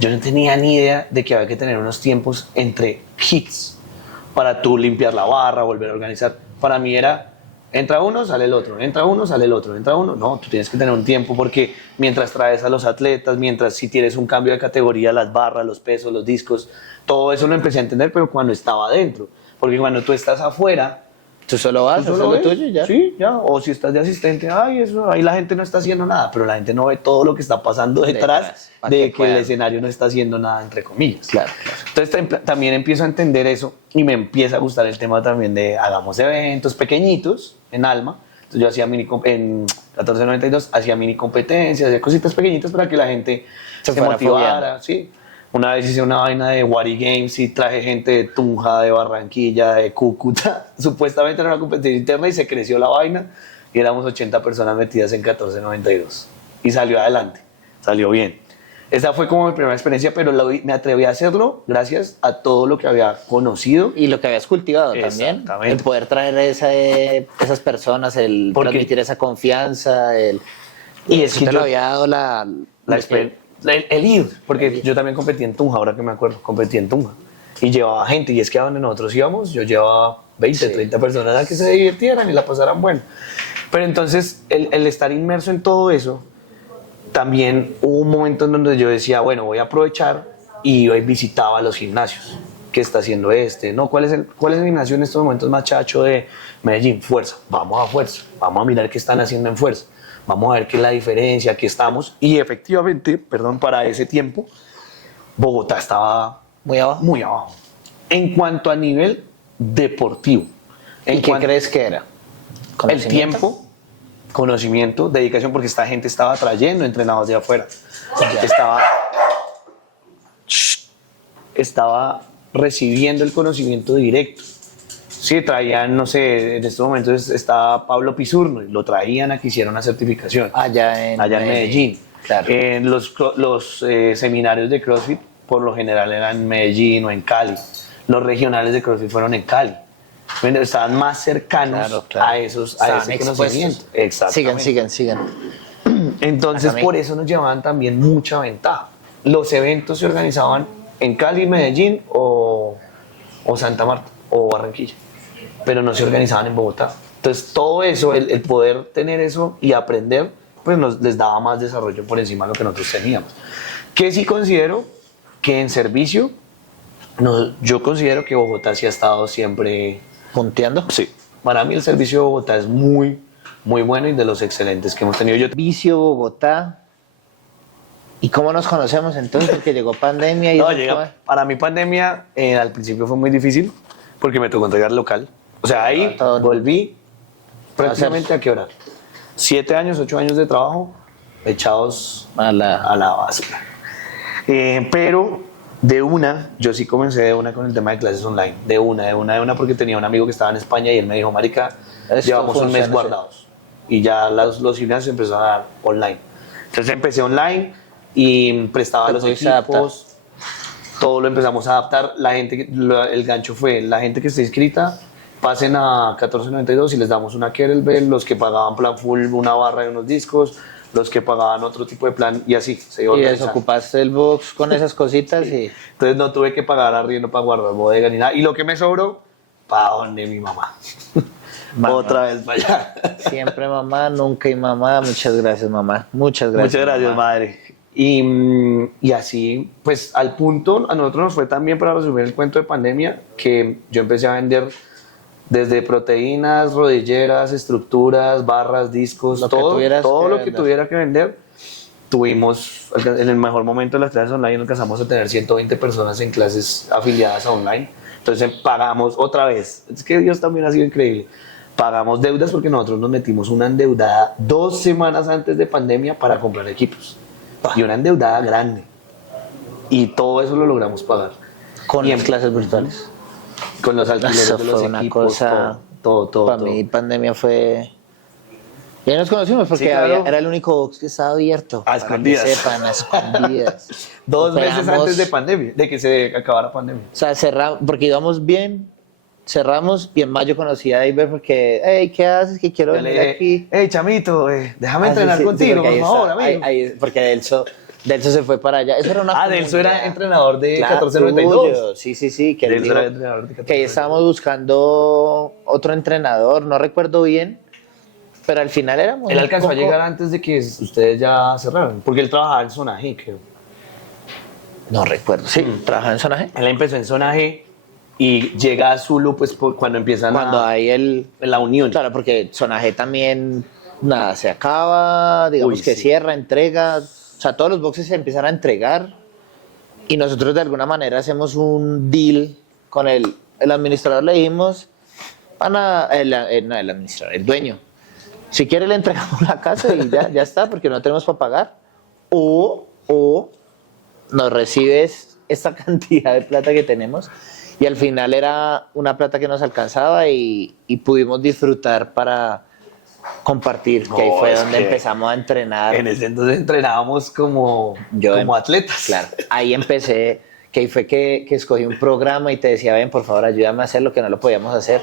yo no tenía ni idea de que había que tener unos tiempos entre hits para tú limpiar la barra, volver a organizar. Para mí era, entra uno, sale el otro, entra uno, sale el otro, entra uno. No, tú tienes que tener un tiempo porque mientras traes a los atletas, mientras si tienes un cambio de categoría, las barras, los pesos, los discos, todo eso lo empecé a entender, pero cuando estaba adentro. Porque cuando tú estás afuera, Tú solo vas, tú haces solo lo ves. tuyo y ya. Sí, ya. O si estás de asistente, ay, eso, ahí la gente no está haciendo nada, pero la gente no ve todo lo que está pasando detrás Pa' de que que puedan. el escenario no está haciendo nada, entre comillas. Claro, claro. Entonces también empiezo a entender eso y me empieza a gustar el tema también de hagamos eventos pequeñitos en Alma. Entonces yo hacía en 1492, hacía mini competencias, hacía cositas pequeñitas para que la gente Se se fuera motivara, fogueando. ¿sí? Una vez hice una vaina de Wari Games y traje gente de Tunja, de Barranquilla, de Cúcuta. Supuestamente era una competencia interna y se creció la vaina y éramos 80 personas metidas en 1492. Y salió adelante, salió bien. Esa fue como mi primera experiencia, pero me atreví a hacerlo gracias a todo lo que había conocido. Y lo que habías cultivado también. El poder traer esas personas, el transmitir esa confianza, y es que te lo había dado el ir, porque yo también competí en Tunja, ahora que me acuerdo, competí en Tunja. Y llevaba gente, y es que a donde nosotros íbamos, yo llevaba 20, 30 personas a que se divirtieran y la pasaran bueno. Pero entonces, el estar inmerso en todo eso, también hubo un momento en donde yo decía, bueno, voy a aprovechar, y iba y visitaba los gimnasios. ¿Qué está haciendo no? ¿Cuál es el gimnasio en estos momentos más chacho de Medellín? Fuerza. Vamos a Fuerza. Vamos a mirar qué están haciendo en Fuerza. Vamos a ver qué es la diferencia, aquí estamos. Y efectivamente, para ese tiempo, Bogotá estaba muy abajo. Muy abajo. En cuanto a nivel deportivo. ¿Y qué crees que era? El tiempo, conocimiento, dedicación, porque esta gente estaba trayendo entrenados de afuera. Estaba recibiendo el conocimiento directo. Sí, traían, no sé, en estos momentos está Pablo Pizurno, y lo traían a que hiciera una certificación. Allá en Medellín. Claro. Los seminarios de CrossFit, por lo general, eran en Medellín o en Cali. Los regionales de CrossFit fueron en Cali. Bueno, estaban más cercanos a ese conocimiento. Exactamente. Sigan. Entonces, por eso nos llevaban también mucha ventaja. Los eventos se organizaban en Cali, Medellín o Santa Marta o Barranquilla, pero no se organizaban en Bogotá. Entonces, todo eso, el poder tener eso y aprender, pues les daba más desarrollo por encima de lo que nosotros teníamos. Que sí considero que en servicio, yo considero que Bogotá sí ha estado siempre punteando. Sí. Para mí el servicio de Bogotá es muy, muy bueno y de los excelentes que hemos tenido. Servicio Bogotá. ¿Y cómo nos conocemos entonces? Porque llegó pandemia y... Para mí pandemia al principio fue muy difícil porque me tocó entregar local. O sea, ahí volví prácticamente a quebrar. 7 años, 8 años de trabajo echados a la basura. Pero yo sí comencé de una con el tema de clases online. De una, porque tenía un amigo que estaba en España y él me dijo, marica, llevamos un mes guardados. Y ya los gimnasios empezaron a dar online. Entonces empecé online y prestaba los equipos. Todo lo empezamos a adaptar. El gancho fue, la gente que esté inscrita, pasen a 1492 y les damos una kettlebell. Los que pagaban plan full, una barra y unos discos. Los que pagaban otro tipo de plan y así se iba. Y desocupaste el box con esas cositas. Sí. Entonces no tuve que pagar arriendo para guardar bodega ni nada. Y lo que me sobró, ¿para dónde mi mamá? Otra vez para allá. Siempre mamá, nunca y mamá. Muchas gracias, mamá. Muchas gracias. Muchas gracias, mamá. Madre. Y así, pues al punto, a nosotros nos fue tan bien, para resumir el cuento de pandemia, que yo empecé a vender desde proteínas, rodilleras, estructuras, barras, discos, todo lo que tuviera que vender. Tuvimos, en el mejor momento de las clases online, alcanzamos a tener 120 personas en clases afiliadas a online. Entonces pagamos otra vez. Es que Dios también ha sido increíble. Pagamos deudas porque nosotros nos metimos una endeudada 2 semanas antes de pandemia para comprar equipos. Y una endeudada grande. Y todo eso lo logramos pagar. ¿Con las clases virtuales? Con los alquileres de los una equipos, cosa, todo. Para mí pandemia fue... Ya nos conocimos porque sí, claro. Era el único box que estaba abierto. A escondidas. Que sepan, a escondidas. 2 meses antes de pandemia, de que se acabara pandemia. O sea, cerramos, porque íbamos bien, cerramos y en mayo conocí a David porque, hey, ¿qué haces? Que quiero venir aquí. Hey, chamito, déjame entrenar contigo, por favor, amigo. Porque Delso se fue para allá. Eso era una Delso era entrenador de 1492. Sí, que él dijo que ahí estábamos buscando otro entrenador, no recuerdo bien, pero al final éramos... Él alcanzó a llegar antes de que ustedes ya cerraran, porque él trabajaba en Zona G, creo. No recuerdo, sí, trabajaba en Zona G. Él empezó en Zona G y llega a Zulu pues cuando empiezan hay la unión. Claro, porque Zona G también, nada, se acaba, digamos que cierra, entrega... O sea, todos los boxes se empiezan a entregar y nosotros de alguna manera hacemos un deal con el administrador. Le dijimos, el administrador, el dueño, si quiere le entregamos la casa y ya está, porque no tenemos para pagar. O nos recibes esta cantidad de plata que tenemos. Y al final era una plata que nos alcanzaba y pudimos disfrutar para compartir, que ahí fue donde empezamos a entrenar. En ese entonces entrenábamos como atletas. Claro, ahí empecé, que ahí fue que escogí un programa y te decía, ven, por favor, ayúdame a hacer lo que no lo podíamos hacer.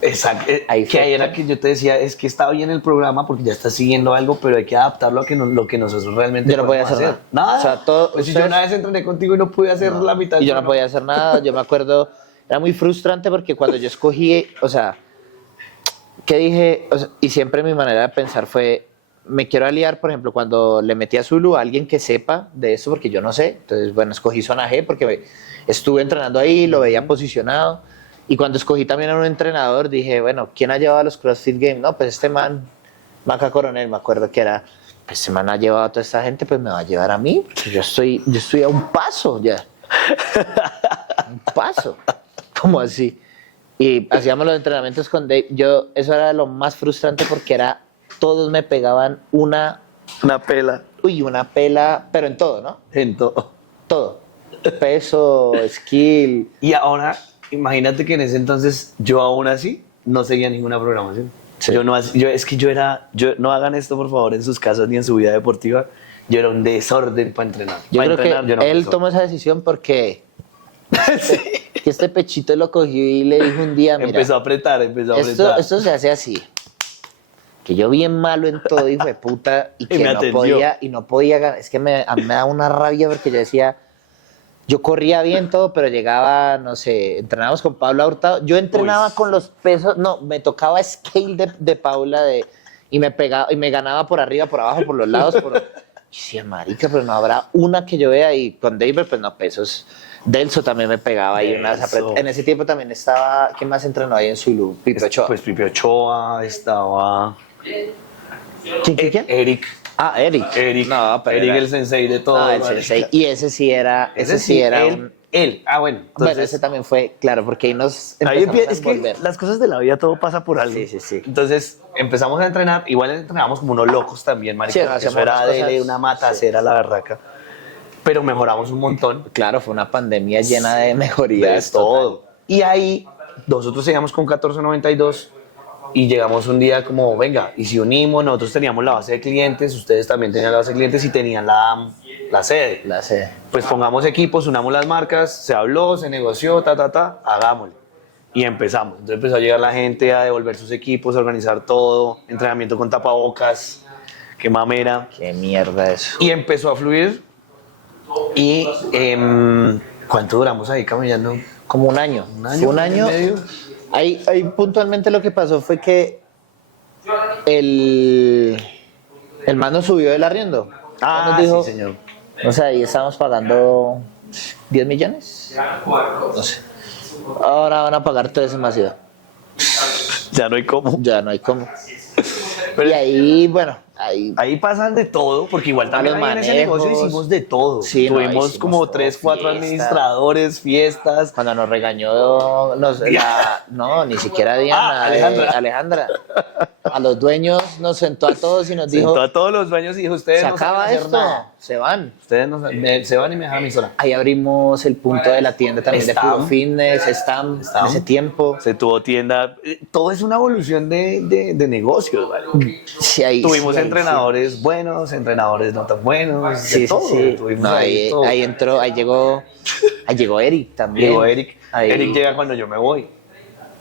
Exacto, ahí era que yo te decía, es que está bien el programa porque ya estás siguiendo algo, pero hay que adaptarlo a lo que nosotros realmente yo no podía hacer nada. O sea, pues si yo una vez entrené contigo y no pude hacer la mitad. Y yo no podía hacer nada, yo me acuerdo, era muy frustrante porque cuando yo escogí, o sea, ¿qué dije? O sea, y siempre mi manera de pensar fue, me quiero aliar, por ejemplo, cuando le metí a Zulu a alguien que sepa de eso, porque yo no sé. Entonces, bueno, escogí Zona G porque estuve entrenando ahí, lo veía posicionado. Y cuando escogí también a un entrenador, dije, bueno, ¿quién ha llevado a los CrossFit Games? No, pues este man, Maca Coronel, me acuerdo que era, pues este man ha llevado a toda esta gente, pues me va a llevar a mí. Yo estoy a un paso ya. Un paso. ¿Cómo así? Y hacíamos los entrenamientos con Dave. Eso era lo más frustrante porque todos me pegaban una pela. Uy, una pela, pero en todo, ¿no? En todo. Todo. Peso, skill. Y ahora, imagínate que en ese entonces yo aún así no seguía ninguna programación. Sí. Yo no hagan esto por favor en sus casas ni en su vida deportiva. Yo era un desorden para entrenar. Yo creo que él tomó esa decisión porque sí. Que este pechito lo cogió y le dijo un día, mira, empezó a apretar. Esto se hace así. Que yo bien malo en todo, hijo de puta, y que no podía ganar. Es que a mí me daba una rabia porque yo decía, yo corría bien todo, pero llegaba, no sé, entrenábamos con Paula Hurtado. Yo entrenaba con los pesos, no, me tocaba scale de Paula y me pegaba y me ganaba por arriba, por abajo, por los lados. Y decía, marica, pero no habrá una que yo vea. Y con David, pues no, pesos. Delso también me pegaba ahí en ese tiempo también estaba, ¿quién más entrenó ahí en Zulu? Pipe Ochoa. Pues Pipe Ochoa, estaba ¿Quién? Eric. Eric. No, pero Eric el sensei de todo. El sensei. Y ese sí era él. Ah, bueno. Entonces, bueno, ese también fue, claro, porque ahí nos empezamos a volver. Que las cosas de la vida todo pasa por algo. Sí. Entonces empezamos a entrenar, igual entrenábamos como unos locos también, marica. Sí, eso era de una matacera, la berraca. Pero mejoramos un montón. Claro, fue una pandemia llena de mejorías. De todo. Y ahí nosotros seguíamos con 1492 y llegamos un día como, venga, y si unimos, nosotros teníamos la base de clientes, ustedes también tenían la base de clientes y tenían la sede. La sede. Pues pongamos equipos, unamos las marcas, se habló, se negoció, hagámoslo. Y empezamos. Entonces empezó a llegar la gente a devolver sus equipos, a organizar todo, entrenamiento con tapabocas, qué mamera. Qué mierda eso. Y empezó a fluir. Y ¿cuánto duramos ahí caminando? Como un año. Un año y medio. Ahí puntualmente lo que pasó fue que el man nos subió el arriendo. Nos dijo, sí, señor. O sea, ahí estábamos pagando 10 millones. No sé. Ahora van a pagar 13 más IVA. Ya no hay cómo. Pero, y ahí, bueno, ahí pasan de todo, porque igual también en ese negocio hicimos de todo. Sí, tuvimos como 3, 4 administradores, fiestas. Cuando nos regañó, ni siquiera Diana, Alejandra. A los dueños nos sentó a todos y nos dijo... Sentó a todos los dueños y dijo, ustedes se acaba esto, se van. Ustedes se van y me dejan a mí sola. Ahí abrimos el punto de la tienda también de Puro Fitness, Stam, en ese tiempo. Se tuvo tienda. Todo es una evolución de negocios, ¿vale? Sí, tuvimos entrenadores buenos, entrenadores no tan buenos. Sí. Ahí llegó Eric también. Eric llega cuando yo me voy.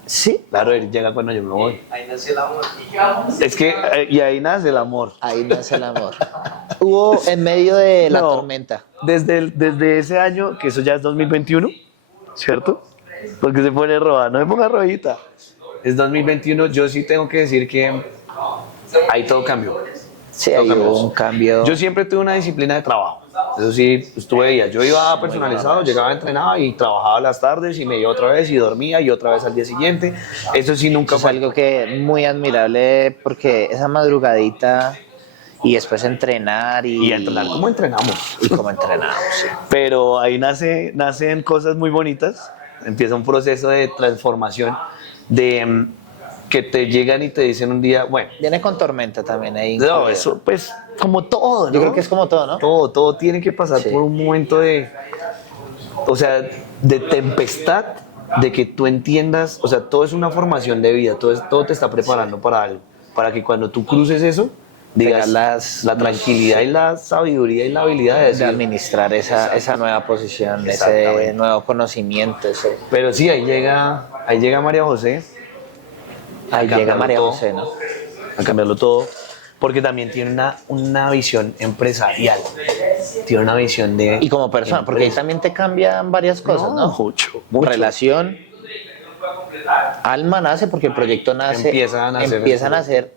Sí. Claro, Eric llega cuando yo me voy. Ahí nació el amor. Es que, y ahí nace el amor. Hubo en medio de la tormenta. Desde ese año, que eso ya es 2021, ¿cierto? Porque se pone roja, no me ponga rojita. Es 2021, yo sí tengo que decir que ahí todo cambió. Sí, ahí hubo un cambio. Yo siempre tuve una disciplina de trabajo. Eso sí, estuve días. Yo iba personalizado, llegaba, entrenaba y trabajaba las tardes y me iba otra vez y dormía y otra vez al día siguiente. Eso sí nunca fue algo que muy admirable porque esa madrugadita y después entrenar y entrenar como entrenamos. Sí. Pero ahí nacen cosas muy bonitas. Empieza un proceso de transformación de que te llegan y te dicen un día, bueno. Viene con tormenta también ahí. No, eso pues como todo, ¿no? Yo creo que es como todo, ¿no? Todo tiene que pasar por un momento de o sea, de tempestad, de que tú entiendas, o sea, todo es una formación de vida, todo te está preparando para algo, para que cuando tú cruces eso, digas la tranquilidad y la sabiduría y la habilidad de administrar esa nueva posición, ese nuevo conocimiento. Pero sí, ahí llega María José. Ahí llega María José, ¿no? A cambiarlo todo, porque también tiene una visión empresarial, tiene una visión de... Y como persona, porque ahí también te cambian varias cosas, ¿no? Mucho. Relación, Alma nace porque el proyecto nace, empieza a nacer.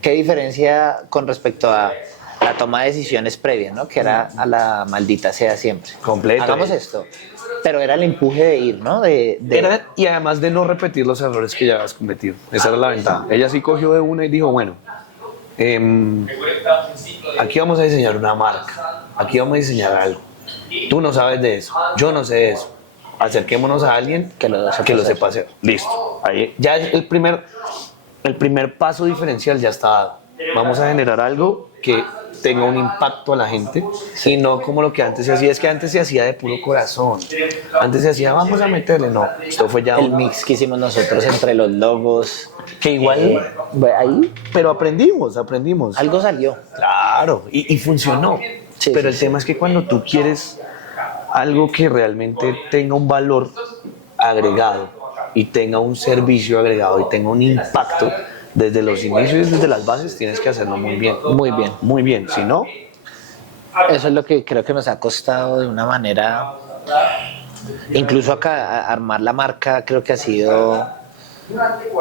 ¿Qué diferencia con respecto a la toma de decisiones previas, ¿no? Que era a la maldita sea siempre. Completo. Hagamos esto. Pero era el empuje de ir, ¿no? Y además de no repetir los errores que ya habías cometido. Esa era la ventaja. Ella sí cogió de una y dijo, bueno, aquí vamos a diseñar una marca. Aquí vamos a diseñar algo. Tú no sabes de eso. Yo no sé de eso. Acerquémonos a alguien que lo sepa hacer. Listo. Ahí ya el primer paso diferencial ya está dado. Vamos a generar algo que tenga un impacto a la gente, y no como lo que antes se hacía. Es que antes se hacía de puro corazón. Antes se hacía, vamos a meterle. No, esto fue ya el mix que hicimos nosotros entre los logos. Que igual, ahí, pero aprendimos. Algo salió. Claro, y funcionó. Sí, pero el tema es que cuando tú quieres algo que realmente tenga un valor agregado, y tenga un servicio agregado, y tenga un impacto, desde los inicios y desde las bases tienes que hacerlo muy bien. Muy bien. Si no... Eso es lo que creo que nos ha costado de una manera... Incluso acá armar la marca creo que ha sido...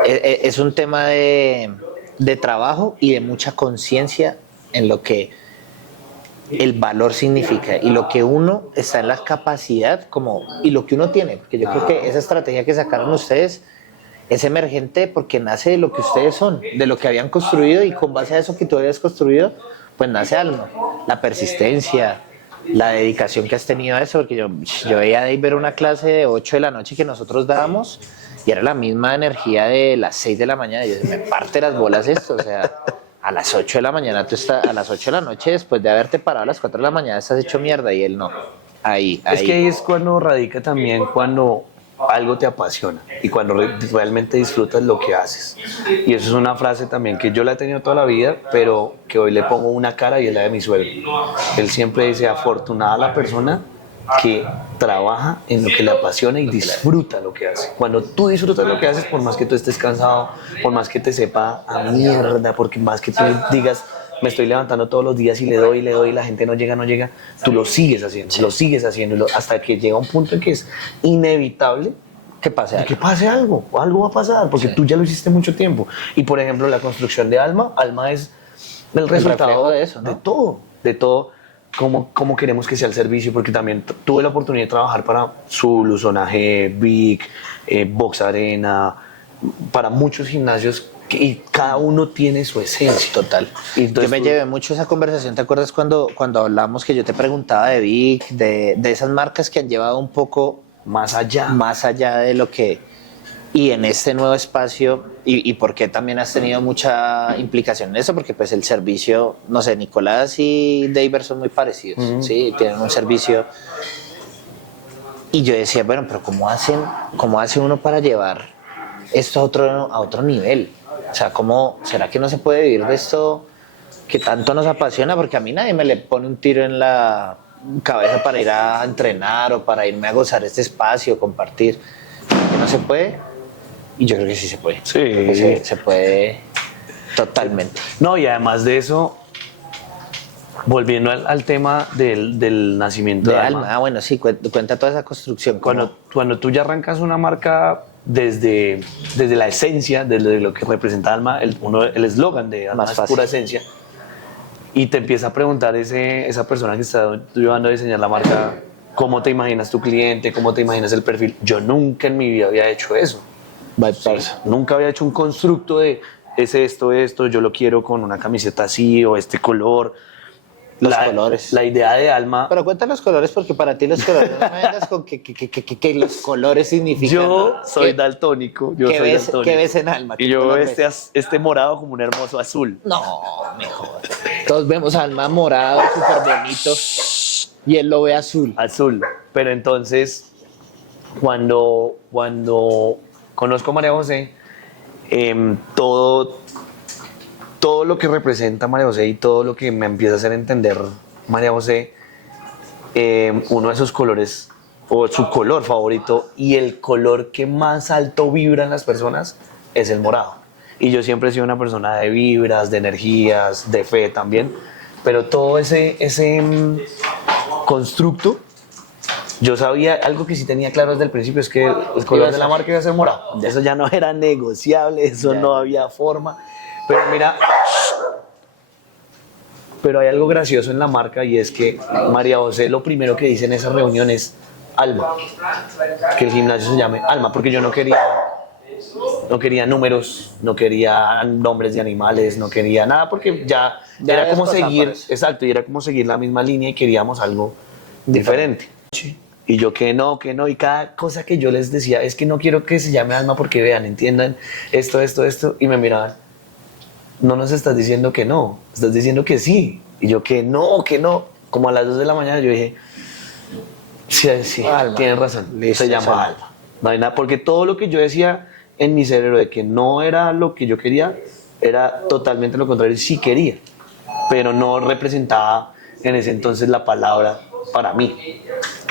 Es un tema de trabajo y de mucha conciencia en lo que el valor significa y lo que uno está en la capacidad y lo que uno tiene. Porque yo creo que esa estrategia que sacaron ustedes es emergente porque nace de lo que ustedes son, de lo que habían construido, y con base a eso que tú habías construido, pues nace Alma. La persistencia, la dedicación que has tenido a eso, porque yo veía a Dave ver una clase de 8 de la noche que nosotros dábamos y era la misma energía de las 6 de la mañana. Y yo me parte las bolas esto, o sea, a las 8 de la mañana tú estás, a las 8 de la noche después de haberte parado a las 4 de la mañana estás hecho mierda, y él no. Ahí. Es que ahí es cuando radica también cuando algo te apasiona y cuando realmente disfrutas lo que haces. Y eso es una frase también que yo la he tenido toda la vida, pero que hoy le pongo una cara, y es la de mi suegro. Él siempre dice, afortunada la persona que trabaja en lo que le apasiona y disfruta lo que hace. Cuando tú disfrutas lo que haces, por más que tú estés cansado, por más que te sepa a mierda, porque más que tú digas, me estoy levantando todos los días y le doy, y la gente no llega, tú lo sigues haciendo, hasta que llega un punto en que es inevitable que pase algo va a pasar, porque tú ya lo hiciste mucho tiempo. Y por ejemplo, la construcción de Alma es el resultado de eso, ¿no? de todo, cómo queremos que sea el servicio, porque también tuve la oportunidad de trabajar para su Luzonaje, Big, Box Arena, para muchos gimnasios, y cada uno tiene su esencia. Total. Yo me llevé mucho esa conversación. ¿Te acuerdas cuando hablamos que yo te preguntaba de Vic, de esas marcas que han llevado un poco más allá de lo que... Y en este nuevo espacio, y por qué también has tenido mucha implicación en eso? Porque pues el servicio, no sé, Nicolás y David son muy parecidos, ¿sí? Tienen un servicio... Y yo decía, bueno, pero ¿cómo hace uno para llevar esto a otro nivel? O sea, ¿cómo será que no se puede vivir de esto que tanto nos apasiona? Porque a mí nadie me le pone un tiro en la cabeza para ir a entrenar o para irme a gozar este espacio, compartir. ¿No se puede? Y yo creo que sí se puede. Sí. Se puede totalmente. No, y además de eso, volviendo al tema del nacimiento de Alma. Ah, bueno, sí, cuenta toda esa construcción. Cuando tú ya arrancas una marca desde la esencia, desde lo que representa Alma, el eslogan de Alma es pura esencia, y te empieza a preguntar esa persona que está ayudando a diseñar la marca, ¿cómo te imaginas tu cliente? ¿Cómo te imaginas el perfil? Yo nunca en mi vida había hecho eso. Nunca había hecho un constructo de es esto, yo lo quiero con una camiseta así o este color. Los colores. La idea de Alma. Pero cuenta los colores, porque para ti los colores, no me vengas con que los colores significan. Yo soy daltónico. ¿Qué ves en Alma? Y yo veo este morado como un hermoso azul. No, mejor. Todos vemos a Alma morado, súper bonito, y él lo ve azul. Azul. Pero entonces, cuando conozco a María José, todo lo que representa María José y todo lo que me empieza a hacer entender María José, uno de sus colores, o su color favorito, y el color que más alto vibra en las personas es el morado. Y yo siempre he sido una persona de vibras, de energías, de fe también, pero todo ese constructo, yo sabía algo que sí tenía claro desde el principio, es que el color de la marca iba a ser morado. Eso ya no era negociable, eso no había forma. Pero mira, pero hay algo gracioso en la marca, y es que María José lo primero que dice en esa reunión es Alma, que el gimnasio se llame Alma, porque yo no quería números, no quería nombres de animales, no quería nada, porque ya era como seguir, exacto, y era como seguir la misma línea, y queríamos algo diferente. Y yo que no, y cada cosa que yo les decía es que no quiero que se llame Alma porque vean, entiendan esto, y me miraban, no nos estás diciendo que no, estás diciendo que sí. Y yo que no, como a las 2 de la mañana yo dije, sí, Alma. Tienes razón, Listo, se llama Alma. No hay nada, porque todo lo que yo decía en mi cerebro de que no era lo que yo quería, era totalmente lo contrario, sí quería, pero no representaba en ese entonces la palabra para mí.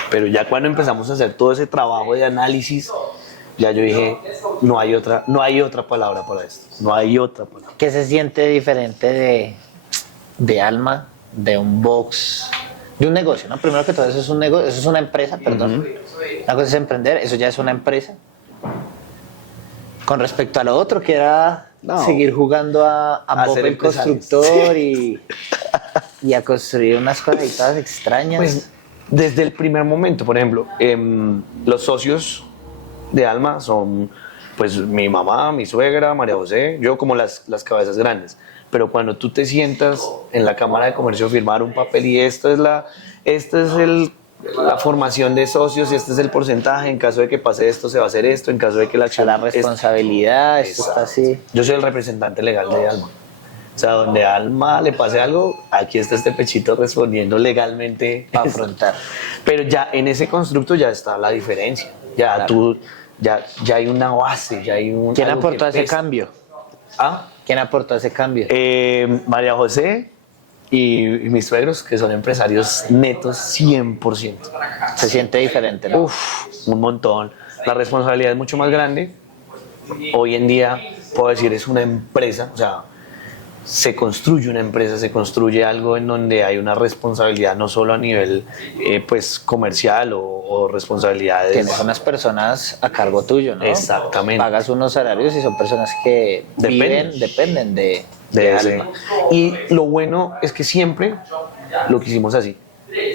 Pero ya cuando empezamos a hacer todo ese trabajo de análisis, ya yo dije, no hay otra palabra para esto, no hay otra palabra. ¿Qué se siente diferente de Alma, de un box, de un negocio, ¿no? Primero que todo, eso es un negocio, eso es una empresa, perdón. Una cosa es emprender, eso ya es una empresa. Con respecto a lo otro, que era seguir jugando a Bob el constructor y a construir unas cosas todas extrañas. Pues desde el primer momento, por ejemplo, los socios de Alma son pues mi mamá, mi suegra, María José, yo como las cabezas grandes. Pero cuando tú te sientas en la Cámara de Comercio a firmar un papel y esta es la formación de socios y este es el porcentaje, en caso de que pase esto se va a hacer esto, en caso de que la acción... La responsabilidad, esto está así. Yo soy el representante legal de Alma. O sea, donde a Alma le pase algo, aquí está este pechito respondiendo legalmente para afrontar. Pero ya en ese constructo ya está la diferencia. Ya claro. Tú, ya hay una base, ya hay un... ¿Quién aportó ese cambio? ¿Ah? ¿Quién aportó ese cambio? María José y mis suegros, que son empresarios netos 100%. Se siente diferente, ¿no? Uf, un montón. La responsabilidad es mucho más grande. Hoy en día, puedo decir, es una empresa, o sea, se construye una empresa, se construye algo en donde hay una responsabilidad no solo a nivel pues comercial o responsabilidades. Tienes unas personas a cargo tuyo, ¿no? Exactamente. Pagas unos salarios y son personas que dependen de Alma. Y lo bueno es que siempre lo quisimos así.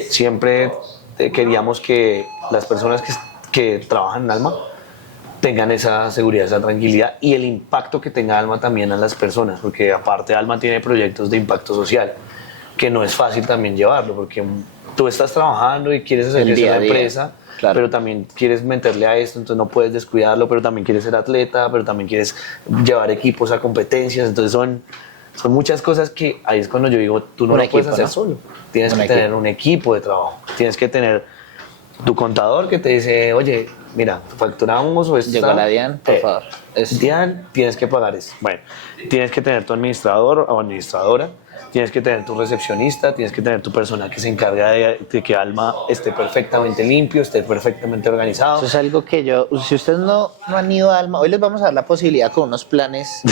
Siempre queríamos que las personas que trabajan en Alma tengan esa seguridad, esa tranquilidad y el impacto que tenga Alma también a las personas, porque aparte Alma tiene proyectos de impacto social, que no es fácil también llevarlo, porque tú estás trabajando y quieres hacer esa empresa, claro, pero también quieres meterle a esto, entonces no puedes descuidarlo, pero también quieres ser atleta, pero también quieres llevar equipos a competencias, entonces son muchas cosas que ahí es cuando yo digo, tú no lo puedes hacer solo, tienes que tener un equipo de trabajo, tienes que tener tu contador que te dice, oye, mira, facturamos o esto. Llegó la DIAN, por favor. DIAN, tienes que pagar eso. Bueno, tienes que tener tu administrador o administradora, tienes que tener tu recepcionista, tienes que tener tu persona que se encarga de que Alma esté perfectamente limpio, esté perfectamente organizado. Eso es algo que si ustedes no han ido a Alma, hoy les vamos a dar la posibilidad con unos planes.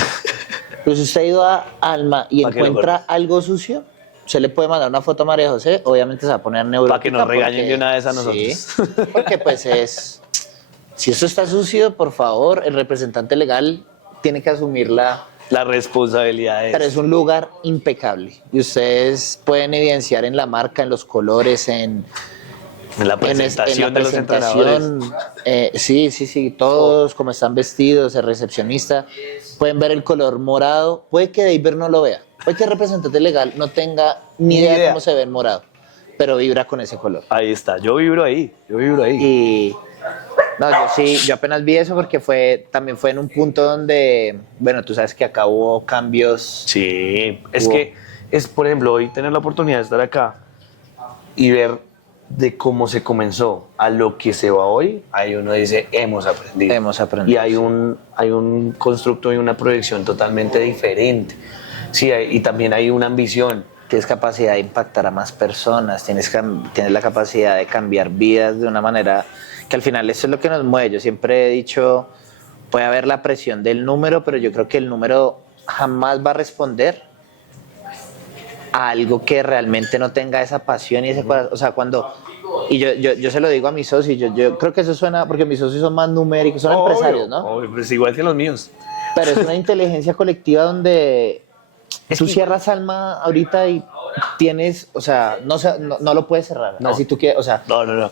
Pero si usted ha ido a Alma y encuentra algo sucio, usted le puede mandar una foto a María José, obviamente se va a poner neurótica. Para que nos regañen de una vez a nosotros. Sí, porque pues si esto está sucio, por favor, el representante legal tiene que asumir la responsabilidad. Pero es un lugar impecable y ustedes pueden evidenciar en la marca, en los colores, en la presentación de los entrenadores. Sí, todos como están vestidos, el recepcionista, pueden ver el color morado, puede que David no lo vea, puede que el representante legal no tenga ni idea de cómo se ve el morado, pero vibra con ese color. Ahí está, yo vibro ahí. Y no, yo apenas vi eso porque también fue en un punto donde, bueno, tú sabes que acá hubo cambios. Sí, es que, por ejemplo, hoy tener la oportunidad de estar acá y ver de cómo se comenzó a lo que se va hoy, ahí uno dice, hemos aprendido. Hemos aprendido. Y hay un constructo y una proyección totalmente diferente. Sí, y también hay una ambición. Tienes capacidad de impactar a más personas, tienes la capacidad de cambiar vidas de una manera que al final eso es lo que nos mueve. Yo siempre he dicho, puede haber la presión del número, pero yo creo que el número jamás va a responder a algo que realmente no tenga esa pasión y ese corazón. O sea, y yo se lo digo a mis socios, yo creo que eso suena, porque mis socios son más numéricos, son empresarios, ¿no? Obvio, pues igual que los míos. Pero es una inteligencia colectiva donde tú cierras Alma ahorita y tienes, o sea, no lo puedes cerrar. No. Así tú quieres, o sea. No.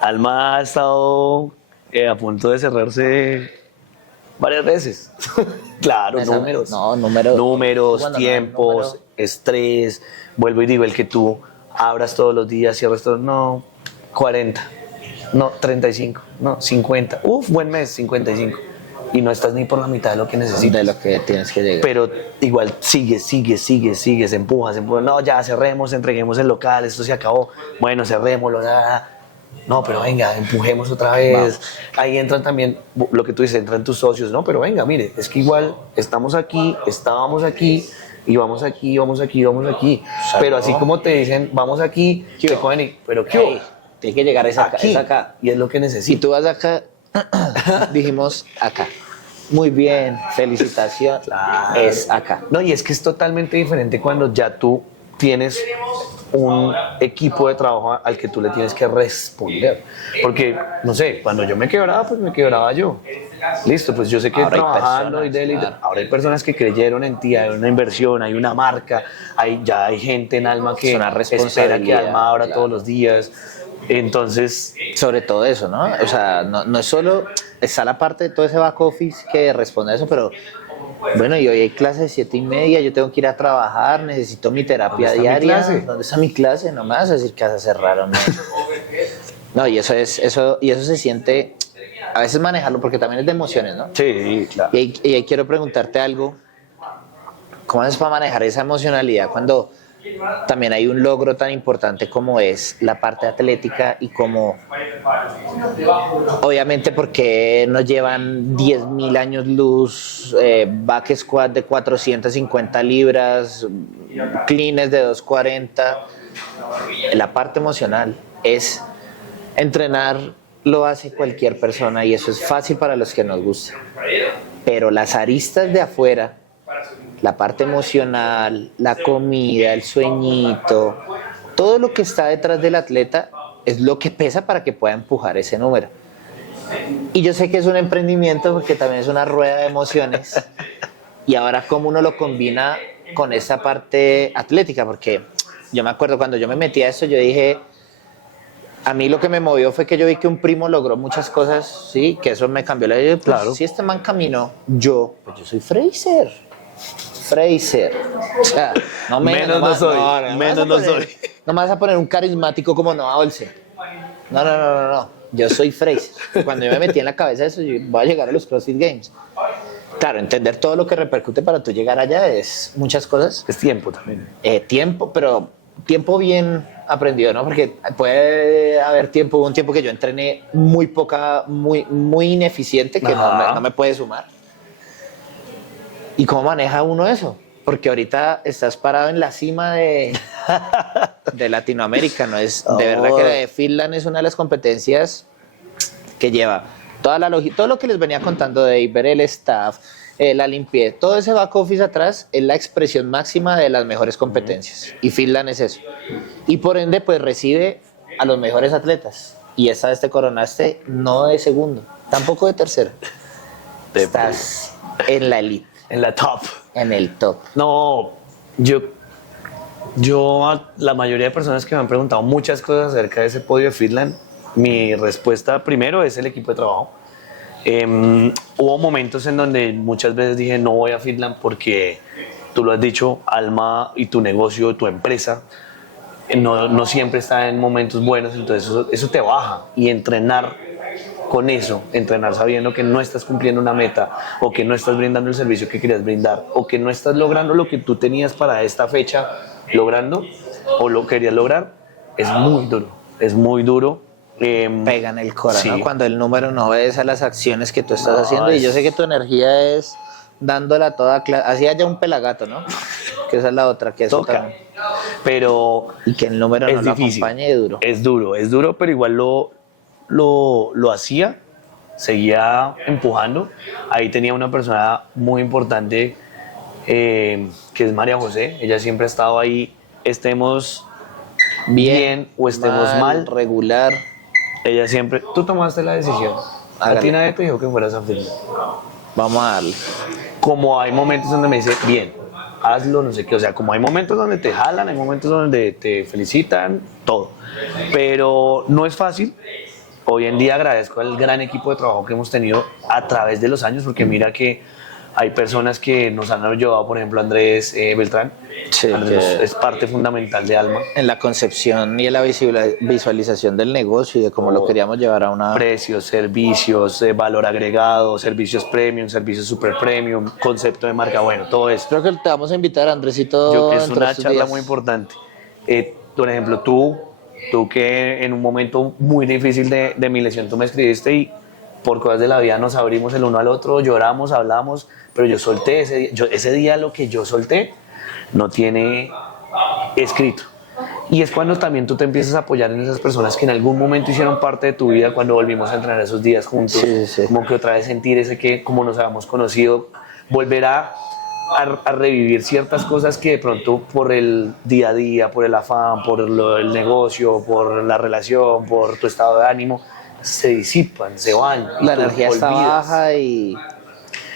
Alma ha estado a punto de cerrarse varias veces. Claro, números. No, números. Números, tiempos, estrés. Vuelvo y digo, el que tú abras todos los días, cierras todos. No, 40. No, 35. No, 50. Buen mes, 55. Y no estás ni por la mitad de lo que necesitas. De lo que tienes que llegar. Pero igual sigues, empujas. No, ya cerremos, entreguemos el local, esto se acabó. Bueno, cerrémoslo, nada. No, pero venga, empujemos otra vez. Vamos. Ahí entran también, lo que tú dices, entran tus socios. No, pero venga, mire, es que igual estábamos aquí y vamos aquí. Pero así como te dicen, vamos aquí, te cogen y, pero ¿qué? Tiene que llegar aquí, es acá. Y es lo que necesito. Si tú vas acá, dijimos acá. Muy bien, felicitación. Claro. Es acá. No, y es que es totalmente diferente cuando ya tú tienes un equipo de trabajo al que tú le tienes que responder. Porque, no sé, cuando yo me quebraba, pues me quebraba yo. Listo, pues yo sé que ahora trabajando claro. ahora hay personas que creyeron en ti, hay una inversión, hay una marca, ya hay gente en Alma que espera que Alma abra todos los días. Entonces, sobre todo eso, ¿no? O sea, no es solo, está la parte de todo ese back office que responde a eso, pero bueno, y hoy hay clase de 7:30, yo tengo que ir a trabajar, necesito mi terapia diaria. ¿Dónde está mi clase? No me vas a decir que se cerraron. No, y eso se siente, a veces manejarlo, porque también es de emociones, ¿no? Sí, claro. Y ahí quiero preguntarte algo, ¿cómo haces para manejar esa emocionalidad cuando también hay un logro tan importante como es la parte atlética y como obviamente porque nos llevan 10.000 años luz, back squat de 450 libras, cleans de 240, la parte emocional es entrenar, lo hace cualquier persona y eso es fácil para los que nos gusta, pero las aristas de afuera, la parte emocional, la comida, el sueñito, todo lo que está detrás del atleta es lo que pesa para que pueda empujar ese número. Y yo sé que es un emprendimiento porque también es una rueda de emociones. Y ahora cómo uno lo combina con esa parte atlética, porque yo me acuerdo cuando yo me metí a eso, yo dije, a mí lo que me movió fue que yo vi que un primo logró muchas cosas, sí, que eso me cambió la vida. Pues, claro. Si este man caminó, pues yo soy Fraser. O sea, menos no soy. No me vas a poner un carismático como Noah Olsen. No. Yo soy Fraser. Cuando yo me metí en la cabeza de eso, yo voy a llegar a los CrossFit Games. Claro, entender todo lo que repercute para tú llegar allá es muchas cosas. Es tiempo también. Pero tiempo bien aprendido, ¿no? Porque puede haber hubo un tiempo que yo entrené muy ineficiente, que no me puede sumar. ¿Y cómo maneja uno eso? Porque ahorita estás parado en la cima de Latinoamérica, ¿no? De verdad que Finland es una de las competencias que lleva todo lo que les venía contando de ver el staff, la limpieza, todo ese back office atrás es la expresión máxima de las mejores competencias. Y Finland es eso. Y por ende, pues recibe a los mejores atletas. Y esta vez te coronaste no de segundo, tampoco de tercero. Estás en la elite. En la top. En el top. No, la mayoría de personas que me han preguntado muchas cosas acerca de ese podio de Finland, mi respuesta primero es el equipo de trabajo. Hubo momentos en donde muchas veces dije no voy a Finland porque tú lo has dicho, Alma y tu negocio, tu empresa, no siempre está en momentos buenos, entonces eso te baja. Y entrenar con eso, entrenar sabiendo que no estás cumpliendo una meta o que no estás brindando el servicio que querías brindar o que no estás logrando lo que tú tenías para esta fecha logrando o lo querías lograr, es muy duro. es muy duro. Pega en el corazón, sí. ¿no? Cuando el número no obedece a las acciones que tú estás haciendo. Y yo sé que tu energía es dándola toda clase. Así haya un pelagato, ¿no? Que esa es la otra, que eso Toca. también. Pero Y que el número es no lo difícil. acompañe duro. Es duro, pero igual lo hacía, seguía empujando. Ahí tenía una persona muy importante que es María José. Ella siempre ha estado ahí, estemos bien o estemos mal. regular. Ella siempre, tú tomaste la decisión. A Hágale. ti nadie te dijo que fueras a firmar. Vamos a darle. Como hay momentos donde me dice, bien, hazlo, no sé qué. O sea, como hay momentos donde te jalan, hay momentos donde te felicitan, todo. Pero no es fácil. Hoy en día agradezco al gran equipo de trabajo que hemos tenido a través de los años, porque mira que hay personas que nos han ayudado, por ejemplo, Andrés Beltrán. Sí, Andrés que- es parte fundamental de Alma. En la concepción y en la visualización del negocio y de cómo lo queríamos llevar a una... Precios, servicios, valor agregado, servicios premium, servicios super premium, concepto de marca, bueno, todo eso. Creo que te vamos a invitar, Andresito. Es dentro de una estos charla días. muy importante. Por ejemplo, tú que en un momento muy difícil de mi lesión, tú me escribiste y por cosas de la vida nos abrimos el uno al otro, lloramos, hablamos, pero yo solté ese día, ese día lo que yo solté no tiene escrito. Y es cuando también tú te empiezas a apoyar en esas personas que en algún momento hicieron parte de tu vida cuando volvimos a entrenar esos días juntos. Sí, sí. Como que otra vez sentir ese que como nos habíamos conocido, volver a revivir ciertas cosas que de pronto por el día a día, por el afán, por el negocio, por la relación, por tu estado de ánimo, se disipan, se van. y La tú energía está olvidas. baja y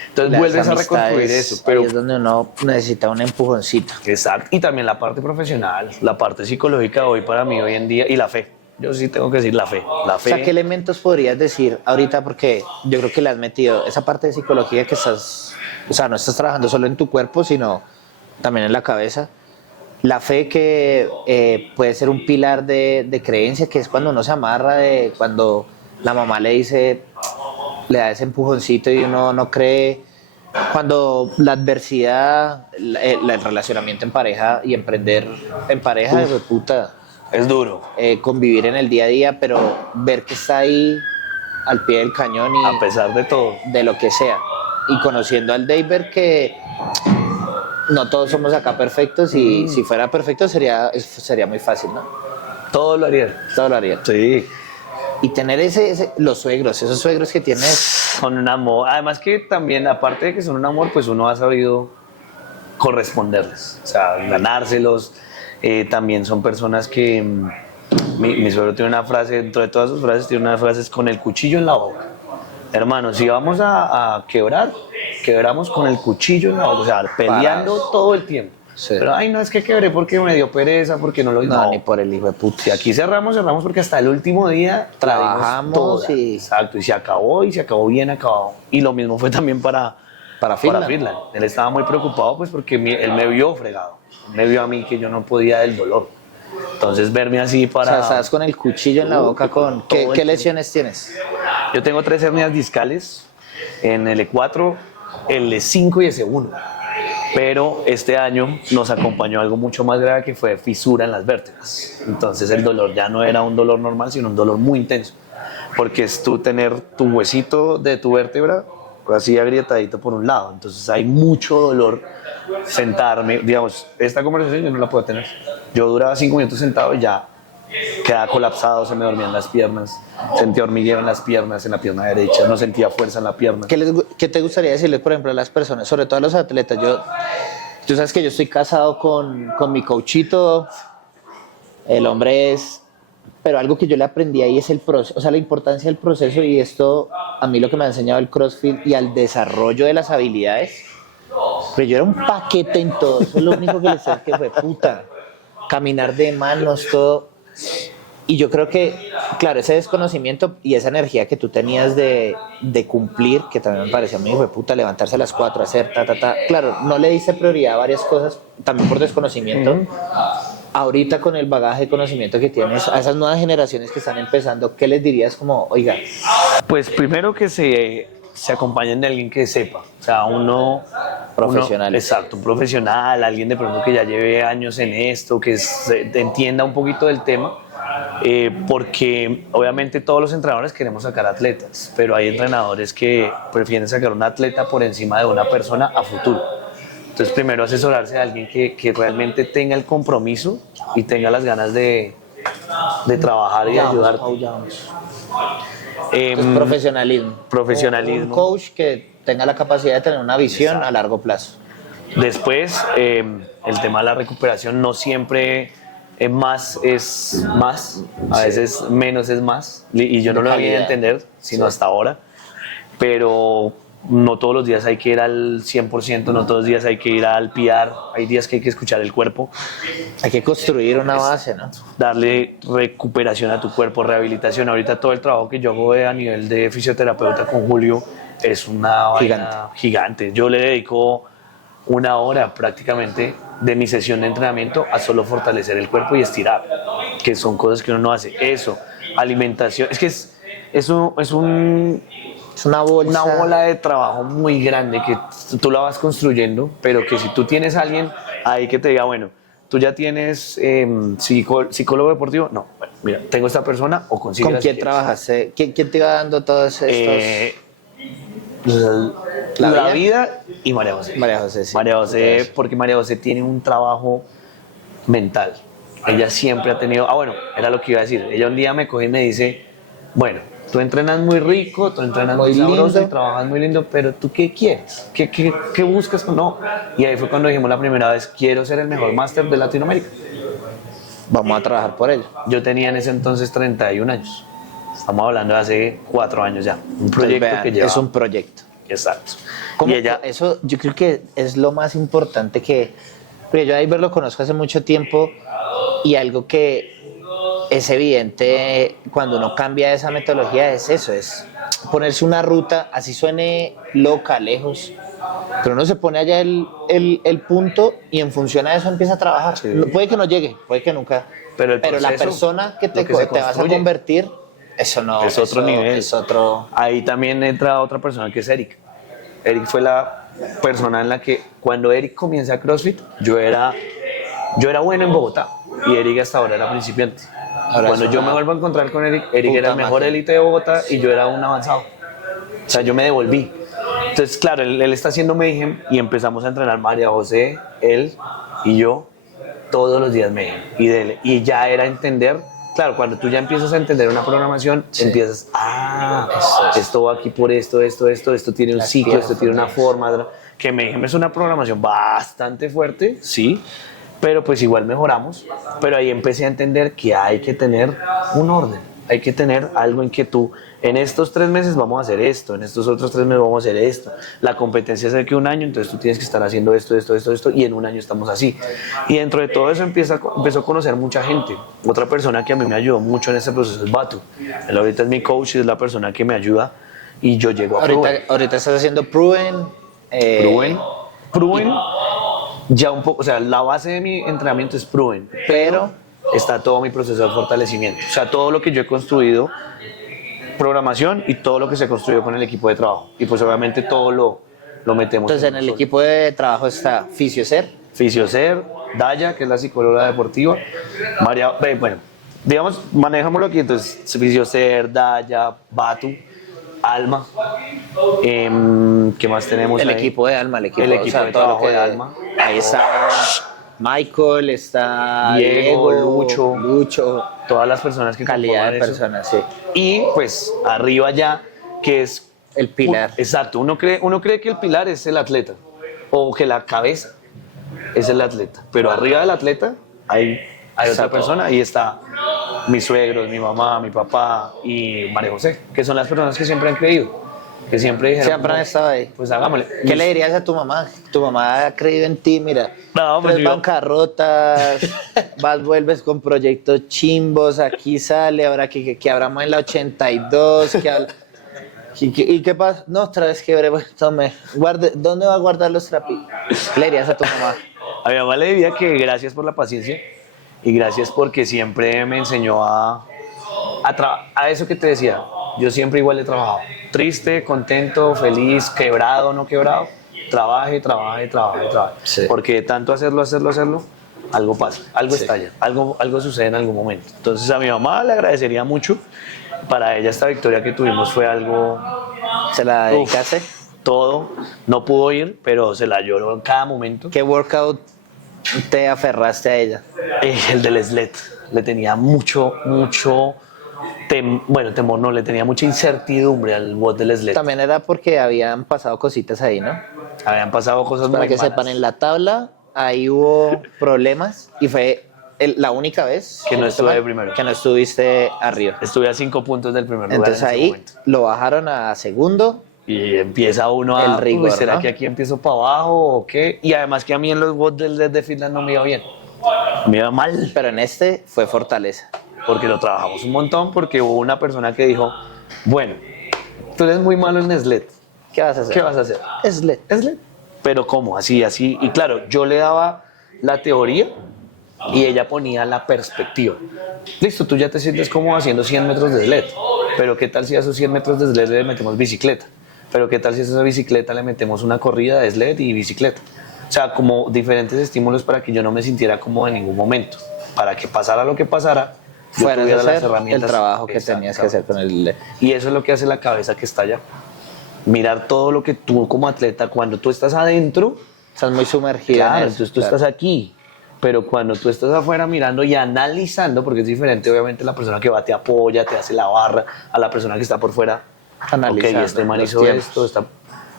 Entonces las vuelves a reconstruir amistades, eso. Pero ahí es donde uno necesita un empujoncito. exacto. Y también la parte profesional, la parte psicológica hoy para mí hoy en día y la fe. Yo sí tengo que decir la fe. La O fe. sea, ¿qué elementos podrías decir ahorita? Porque yo creo que le has metido esa parte de psicología que estás, o sea, no estás trabajando solo en tu cuerpo, sino también en la cabeza. La fe que puede ser un pilar de creencia, que es cuando uno se amarra, de cuando la mamá le dice, le da ese empujoncito y uno no cree. Cuando la adversidad, el relacionamiento en pareja y emprender en pareja, de puta, Es duro. convivir en el día a día, pero ver que está ahí al pie del cañón y A pesar de todo. de lo que sea. Y conociendo al David que no todos somos acá perfectos y si fuera perfecto sería muy fácil, ¿no? Todo lo haría. Todo lo haría. Sí. Y tener los suegros, esos suegros que tienes, Son un amor. Además que también, aparte de que son un amor, pues uno ha sabido corresponderles. O sea, ganárselos. También son personas que... mi suegro tiene una frase, dentro de todas sus frases, tiene unas frases con el cuchillo en la boca. Hermano, si vamos a quebrar, quebramos con el cuchillo en la boca. O sea, peleando Parados. todo el tiempo. Sí. Pero, ay, no, es que quebré porque me dio pereza, porque no lo hice. no, ni por el hijo de puta. Si aquí cerramos porque hasta el último día Trabajamos toda. y- Exacto, y se acabó bien acabado. Y lo mismo fue también para Finland. Él estaba muy preocupado pues porque él me vio fregado. Él me vio a mí que yo no podía del dolor. Entonces verme así O para... sea, estás con el cuchillo en la boca con... todo el ¿Qué tiempo. lesiones tienes? Yo tengo 3 hernias discales en el E4, el E5 y el E1. Pero este año nos acompañó algo mucho más grave que fue fisura en las vértebras. Entonces el dolor ya no era un dolor normal, sino un dolor muy intenso. Porque es tú tener tu huesito de tu vértebra así agrietadito por un lado. Entonces hay mucho dolor sentarme. Digamos, esta conversación yo no la puedo tener. Yo duraba 5 minutos sentado y ya quedaba colapsado, se me dormían las piernas, sentía hormigueo en las piernas, en la pierna derecha, no sentía fuerza en la pierna. ¿Qué te gustaría decirle, por ejemplo, a las personas, sobre todo a los atletas? Tú sabes que yo estoy casado con mi coachito, el hombre es... Pero algo que yo le aprendí ahí es el proceso, o sea, la importancia del proceso y esto, a mí lo que me ha enseñado el CrossFit y al desarrollo de las habilidades. Pero yo era un paquete en todo, eso es lo único que le sé que fue puta. Caminar de manos, todo. Y yo creo que, claro, ese desconocimiento y esa energía que tú tenías de cumplir, que también me parecía muy hijo de puta, levantarse a las 4, hacer ta. Claro, no le diste prioridad a varias cosas, también por desconocimiento. Ahorita con el bagaje de conocimiento que tienes, a esas nuevas generaciones que están empezando, ¿qué les dirías como, oiga? Pues primero que se acompañen de alguien que sepa, o sea, Profesional. Exacto, un profesional, alguien de pronto que ya lleve años en esto, que entienda un poquito del tema, porque obviamente todos los entrenadores queremos sacar atletas, pero hay entrenadores que prefieren sacar un atleta por encima de una persona a futuro. Entonces primero asesorarse de alguien que realmente tenga el compromiso y tenga las ganas de trabajar y ayudar. Profesionalismo. Profesionalismo. Un coach que tenga la capacidad de tener una visión a largo plazo. Después, el tema de la recuperación no siempre más es más, a veces menos es más, y yo no lo voy a entender, sino hasta ahora, pero no todos los días hay que ir al 100%, no todos los días hay que ir al PR, hay días que hay que escuchar el cuerpo. Hay que construir una base, ¿no? Darle recuperación a tu cuerpo, rehabilitación. Ahorita todo el trabajo que yo hago a nivel de fisioterapeuta con Julio es una vaina gigante. Yo le dedico 1 hora prácticamente de mi sesión de entrenamiento a solo fortalecer el cuerpo y estirar, que son cosas que uno no hace. Eso, alimentación, es que es una bola de trabajo muy grande que tú la vas construyendo, pero que si tú tienes a alguien ahí que te diga, bueno, tú ya tienes psicólogo deportivo, no, bueno, mira, tengo esta persona o consigue. ¿Con quién trabajas? ¿Quién te iba dando todos estos? La vida y María José. María José, sí. María José, porque María José tiene un trabajo mental. Ella siempre ha tenido, bueno, era lo que iba a decir. Ella un día me coge y me dice, bueno, tú entrenas muy rico, tú entrenas muy sabroso y trabajas muy lindo, pero ¿tú qué quieres? ¿Qué buscas? No. Y ahí fue cuando dijimos la primera vez, quiero ser el mejor máster de Latinoamérica. Vamos a trabajar por ello. Yo tenía en ese entonces 31 años. Estamos hablando de hace 4 años ya. Un proyecto que lleva. Es un proyecto. Exacto. Y ella, eso yo creo que es lo más importante porque yo a Iber lo conozco hace mucho tiempo y algo que es evidente cuando uno cambia esa metodología es eso, es ponerse una ruta, así suene loca, lejos, pero uno se pone allá el punto y en función a eso empieza a trabajar. Sí. Puede que no llegue, puede que nunca, pero la persona que te vas a convertir, eso no es otro nivel. Es otro. Ahí también entra otra persona que es Eric. Eric fue la persona en la que cuando Eric comienza CrossFit, yo era bueno en Bogotá y Eric hasta ahora era principiante. Cuando yo me vuelvo a encontrar con Eric era el mejor élite de Bogotá y yo era un avanzado. O sea, yo me devolví. Entonces, claro, él está haciendo Mayhem y empezamos a entrenar María José, él y yo, todos los días Mayhem. Y ya era entender, claro, cuando tú ya empiezas a entender una programación, empiezas, esto va aquí por esto tiene un ciclo, esto tiene una forma. Que Mayhem es una programación bastante fuerte, sí, pero pues igual mejoramos, pero ahí empecé a entender que hay que tener un orden, hay que tener algo en que tú, en estos 3 meses vamos a hacer esto, en estos otros 3 meses vamos a hacer esto, la competencia es de que 1 año, entonces tú tienes que estar haciendo esto, y en 1 año estamos así, y dentro de todo eso empezó a conocer mucha gente. Otra persona que a mí me ayudó mucho en este proceso es Batu, él ahorita es mi coach y es la persona que me ayuda, y yo llego a ahorita estás haciendo Proven, ya un poco, o sea, la base de mi entrenamiento es Proven, pero está todo mi proceso de fortalecimiento. O sea, todo lo que yo he construido, programación y todo lo que se construyó con el equipo de trabajo. Y pues obviamente todo lo metemos. Entonces en el equipo de trabajo está Fisiocer, Daya, que es la psicóloga deportiva, María, bueno, digamos, manejámoslo aquí, entonces Fisiocer, Daya, Batu, Alma, ¿qué más tenemos? El ahí? Equipo de Alma, el equipo de trabajo de Alma. Ahí está Michael, está Diego, Lucho, todas las personas que calidad de personas, sí. Y pues arriba ya, que es el pilar. Exacto, uno cree que el pilar es el atleta o que la cabeza es el atleta, pero arriba del atleta hay otra persona, ahí está mis suegros, mi mamá, mi papá y María José, que son las personas que siempre han creído, que siempre dijeron, siempre han estado ahí. Pues hagámosle. ¿Qué le dirías a tu mamá? Tu mamá ha creído en ti, mira, no, pues 3 bancarrotas, vuelves con proyectos chimbos, aquí sale, ahora que hablamos en la 82, ¿Y qué pasa? No, otra vez quebré, bueno, tome, ¿dónde va a guardar los trapitos? ¿Qué le dirías a tu mamá? A mi mamá le diría que gracias por la paciencia y gracias porque siempre me enseñó a eso que te decía. Yo siempre igual he trabajado. Triste, contento, feliz, quebrado, no quebrado. Trabaje. Sí. Porque tanto hacerlo, algo pasa, algo estalla, algo sucede en algún momento. Entonces a mi mamá le agradecería mucho. Para ella esta victoria que tuvimos fue algo... ¿Se la dedicaste? Todo. No pudo ir, pero se la lloró en cada momento. ¿Qué workout te aferraste a ella? El del sled. Le tenía temor no, le tenía mucha incertidumbre al WOD del sled. También era porque habían pasado cositas ahí, ¿no? Habían pasado cosas Para muy que malas. sepan, en la tabla ahí hubo problemas y fue la única vez que no estuve primero. Que no estuviste arriba. Estuve a 5 puntos del primer lugar. Entonces en ese ahí momento. lo bajaron a segundo. Y empieza uno a... El rigor, ¿será ¿no? que aquí empiezo para abajo o qué? Y además que a mí en los WOD del sled de Finland no me iba bien. Me iba mal. Pero en este fue fortaleza. Porque lo trabajamos un montón, porque hubo una persona que dijo, bueno, tú eres muy malo en sled. ¿Qué vas a hacer? ¿Qué vas a hacer? Sled. Sled. Pero ¿cómo? Así. Y claro, yo le daba la teoría y ella ponía la perspectiva. Listo, tú ya te sientes como haciendo 100 metros de sled. Pero ¿qué tal si a esos 100 metros de sled le metemos bicicleta? Pero ¿qué tal si a esa bicicleta le metemos una corrida de sled y bicicleta? O sea, como diferentes estímulos para que yo no me sintiera cómodo en ningún momento. Para que pasara lo que pasara, yo Fueras a tuviera las hacer herramientas. el trabajo que tenías que hacer con el... Y eso es lo que hace la cabeza que está allá. Mirar todo lo que tú como atleta, cuando tú estás adentro, Estás muy sumergido claro, en eso. entonces tú estás aquí. Pero cuando tú estás afuera mirando y analizando, porque es diferente, obviamente, la persona que va te apoya, te hace la barra, a la persona que está por fuera. Analizando Ok, este man los hizo tiempos. esto,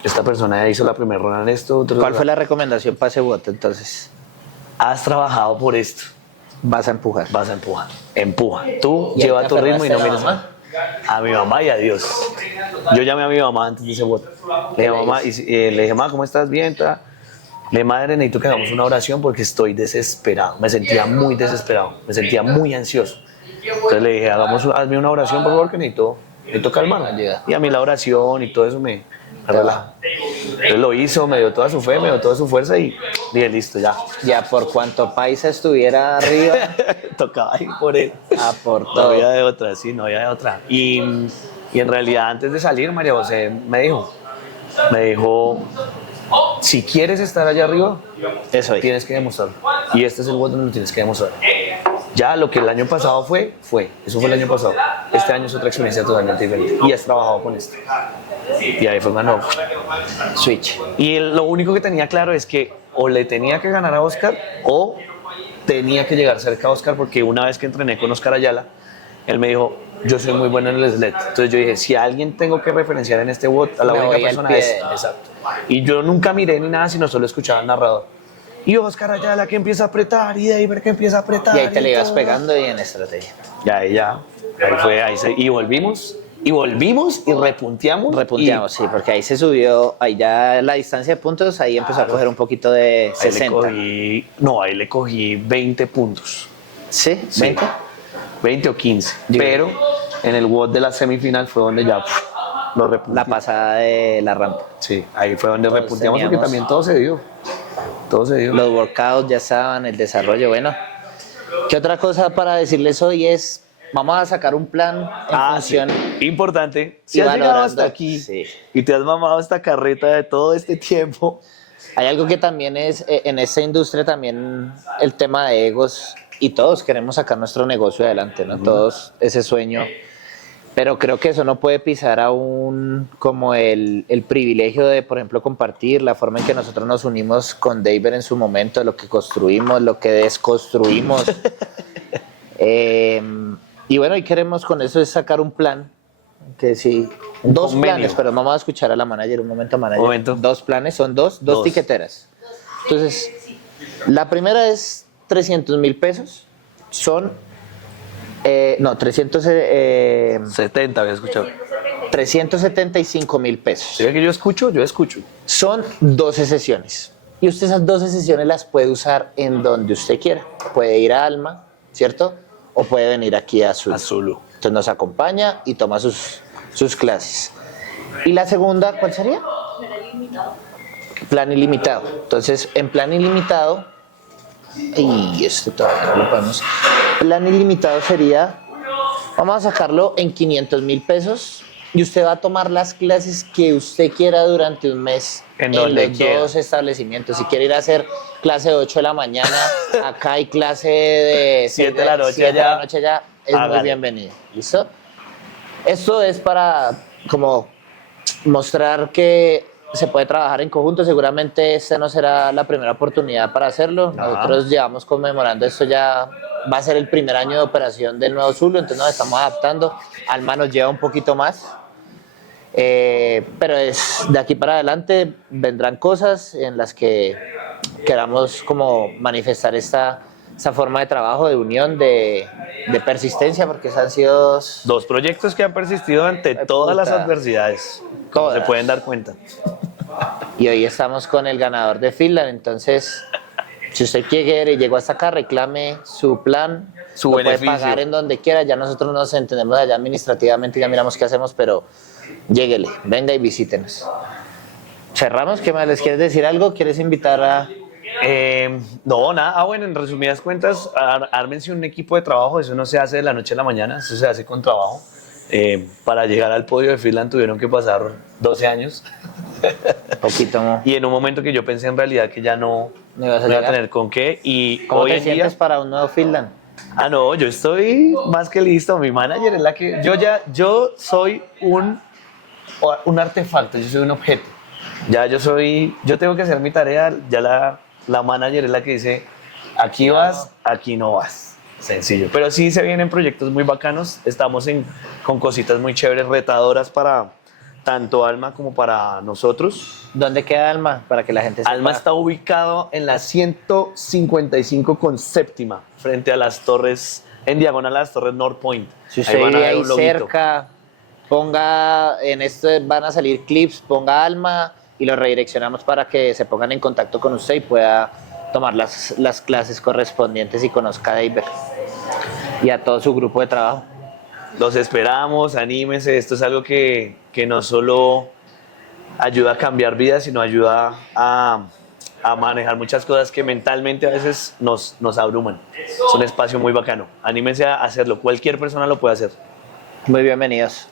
esta persona hizo la primera ronda en esto. ¿Cuál fue la recomendación para ese bote entonces? Has trabajado por esto, Vas a empujar. vas a empujar. Empuja. Tú ¿Y ahí lleva te tu ritmo y no aferraste a la mires mamá? a mi mamá y a Dios. Yo llamé a mi mamá antes de ese bote. Le dije, mamá, le dije, mamá, ¿cómo estás? Bien, ta. Le dije, madre, necesito que hagamos una oración porque estoy desesperado. Me sentía muy desesperado, me sentía muy ansioso. Entonces le dije, hazme una oración, por favor, que necesito calmarme. Y a mí la oración y todo eso me relaja. Entonces lo hizo, me dio toda su fe, me dio toda su fuerza y dije, listo, ya. Ya por cuanto Paisa estuviera arriba, Tocaba ir por él. a por No todo. había de otra, sí, no había de otra. Y en realidad antes de salir, María José me dijo, si quieres estar allá arriba, Eso ahí. tienes que demostrarlo. Y este es el bot donde lo tienes que demostrar. Ya lo que el año pasado fue. Eso fue el año pasado. Este año es otra experiencia totalmente diferente. Y has trabajado con esto. Y ahí fue mano. Switch. Y lo único que tenía claro es que o le tenía que ganar a Oscar o tenía que llegar cerca a Oscar, porque una vez que entrené con Oscar Ayala, él me dijo, yo soy muy bueno en el sled. Entonces yo dije, si a alguien tengo que referenciar en este bot, a la Me única voy al persona pie es... de él. Exacto. Y yo nunca miré ni nada, sino solo escuchaba al narrador. Y Oscar Ayala que empieza a apretar, y David que empieza a apretar. Y ahí te le ibas todo. pegando y en estrategia. Y volvimos y repunteamos. Repunteamos, sí, porque ahí se subió, ahí ya la distancia de puntos, ahí empezó a coger un poquito de 60. Ahí le cogí 20 puntos. ¿Sí? Sí. ¿20? 20 o 15. Yo- Pero en el WOD de la semifinal fue donde ya lo La repunteamos. pasada de la rampa. Sí, ahí fue donde Todos repunteamos porque teníamos- también todo se dio. Todo se dio. Los workouts ya estaban, el desarrollo, bueno. ¿Qué otra cosa para decirles hoy es, vamos a sacar un plan en función... sí. Importante. Si y has llegado valorando- hasta aquí sí. y te has mamado esta carreta de todo este tiempo, Hay algo que también es, en esta industria también el tema de egos, y todos queremos sacar nuestro negocio adelante, ¿no? Todos ese sueño, pero creo que eso no puede pisar aún como el privilegio de, por ejemplo, compartir la forma en que nosotros nos unimos con David en su momento, lo que construimos, lo que desconstruimos. Y bueno, y queremos con eso es sacar un plan, que sí, dos convenio. planes, pero vamos a escuchar a la manager, un momento manager. Momento. Dos planes, son dos Dos. tiqueteras. Entonces, la primera es 300,000 pesos, son, 70 había escuchado. 375,000 pesos. ¿Sí ve que yo escucho? Yo escucho. Son 12 sesiones. Y usted esas 12 sesiones las puede usar en donde usted quiera. Puede ir a Alma, ¿cierto? O puede venir aquí a Zulu. A Zulu. Entonces nos acompaña y toma sus clases. Y la segunda, ¿cuál sería? Plan ilimitado. Entonces, en plan ilimitado, y este todavía no lo podemos. Plan ilimitado sería, vamos a sacarlo en 500,000 pesos y usted va a tomar las clases que usted quiera durante un mes En donde los quiera. dos establecimientos. Si quiere ir a hacer clase de 8 de la mañana, acá hay clase de 7 de la noche 7 de la allá. noche ya, es muy Hágale. bienvenido. ¿Listo? Esto es para como mostrar que se puede trabajar en conjunto. Seguramente esta no será la primera oportunidad para hacerlo. Ajá. Nosotros llevamos conmemorando esto, ya va a ser el primer año de operación del nuevo Zulu, entonces nos estamos adaptando. Alma nos lleva un poquito más. Pero es de aquí para adelante vendrán cosas en las que queramos como manifestar esta forma de trabajo, de unión, de persistencia, porque esas han sido 2 proyectos que han persistido ante todas las puta. adversidades, como Todas. se pueden dar cuenta. y hoy estamos con el ganador de Finland. Entonces, si usted quiere y llegó hasta acá, reclame su plan, Su lo beneficio. puede pagar en donde quiera. Ya nosotros nos entendemos allá administrativamente, ya miramos qué hacemos, pero lléguele, venga y visítenos. Cerramos. ¿Qué más les quieres decir? ¿Algo? ¿Quieres invitar a...? No, nada. Bueno, en resumidas cuentas, ármense un equipo de trabajo. Eso no se hace de la noche a la mañana, eso se hace con trabajo. Para llegar al podio de Finland tuvieron que pasar 12 años. Poquito, ¿no? Y en un momento que yo pensé en realidad que ya no ¿No ibas a iba a llegar? tener con qué. Y ¿Cómo hoy te en día, sientes para un nuevo Finland? no, yo estoy más que listo. Mi manager es la que... Yo soy un artefacto, yo soy un objeto. Yo tengo que hacer mi tarea, ya la manager es la que dice, aquí vas, aquí no vas. Sencillo. Pero sí se vienen proyectos muy bacanos, estamos con cositas muy chéveres, retadoras para tanto Alma como para nosotros. ¿Dónde queda Alma? Para que la gente sepa. Alma está ubicado en la 155 con séptima, frente a las torres, en diagonal a las torres North Point. Si usted van a vive ver ahí un loguito. cerca, ponga, en esto van a salir clips, ponga Alma y lo redireccionamos para que se pongan en contacto con usted y pueda tomar las clases correspondientes y conozca a David y a todo su grupo de trabajo. Los esperamos, anímense, esto es algo que no solo ayuda a cambiar vidas, sino ayuda a manejar muchas cosas que mentalmente a veces nos abruman. Es un espacio muy bacano, anímense a hacerlo, cualquier persona lo puede hacer. Muy bienvenidos.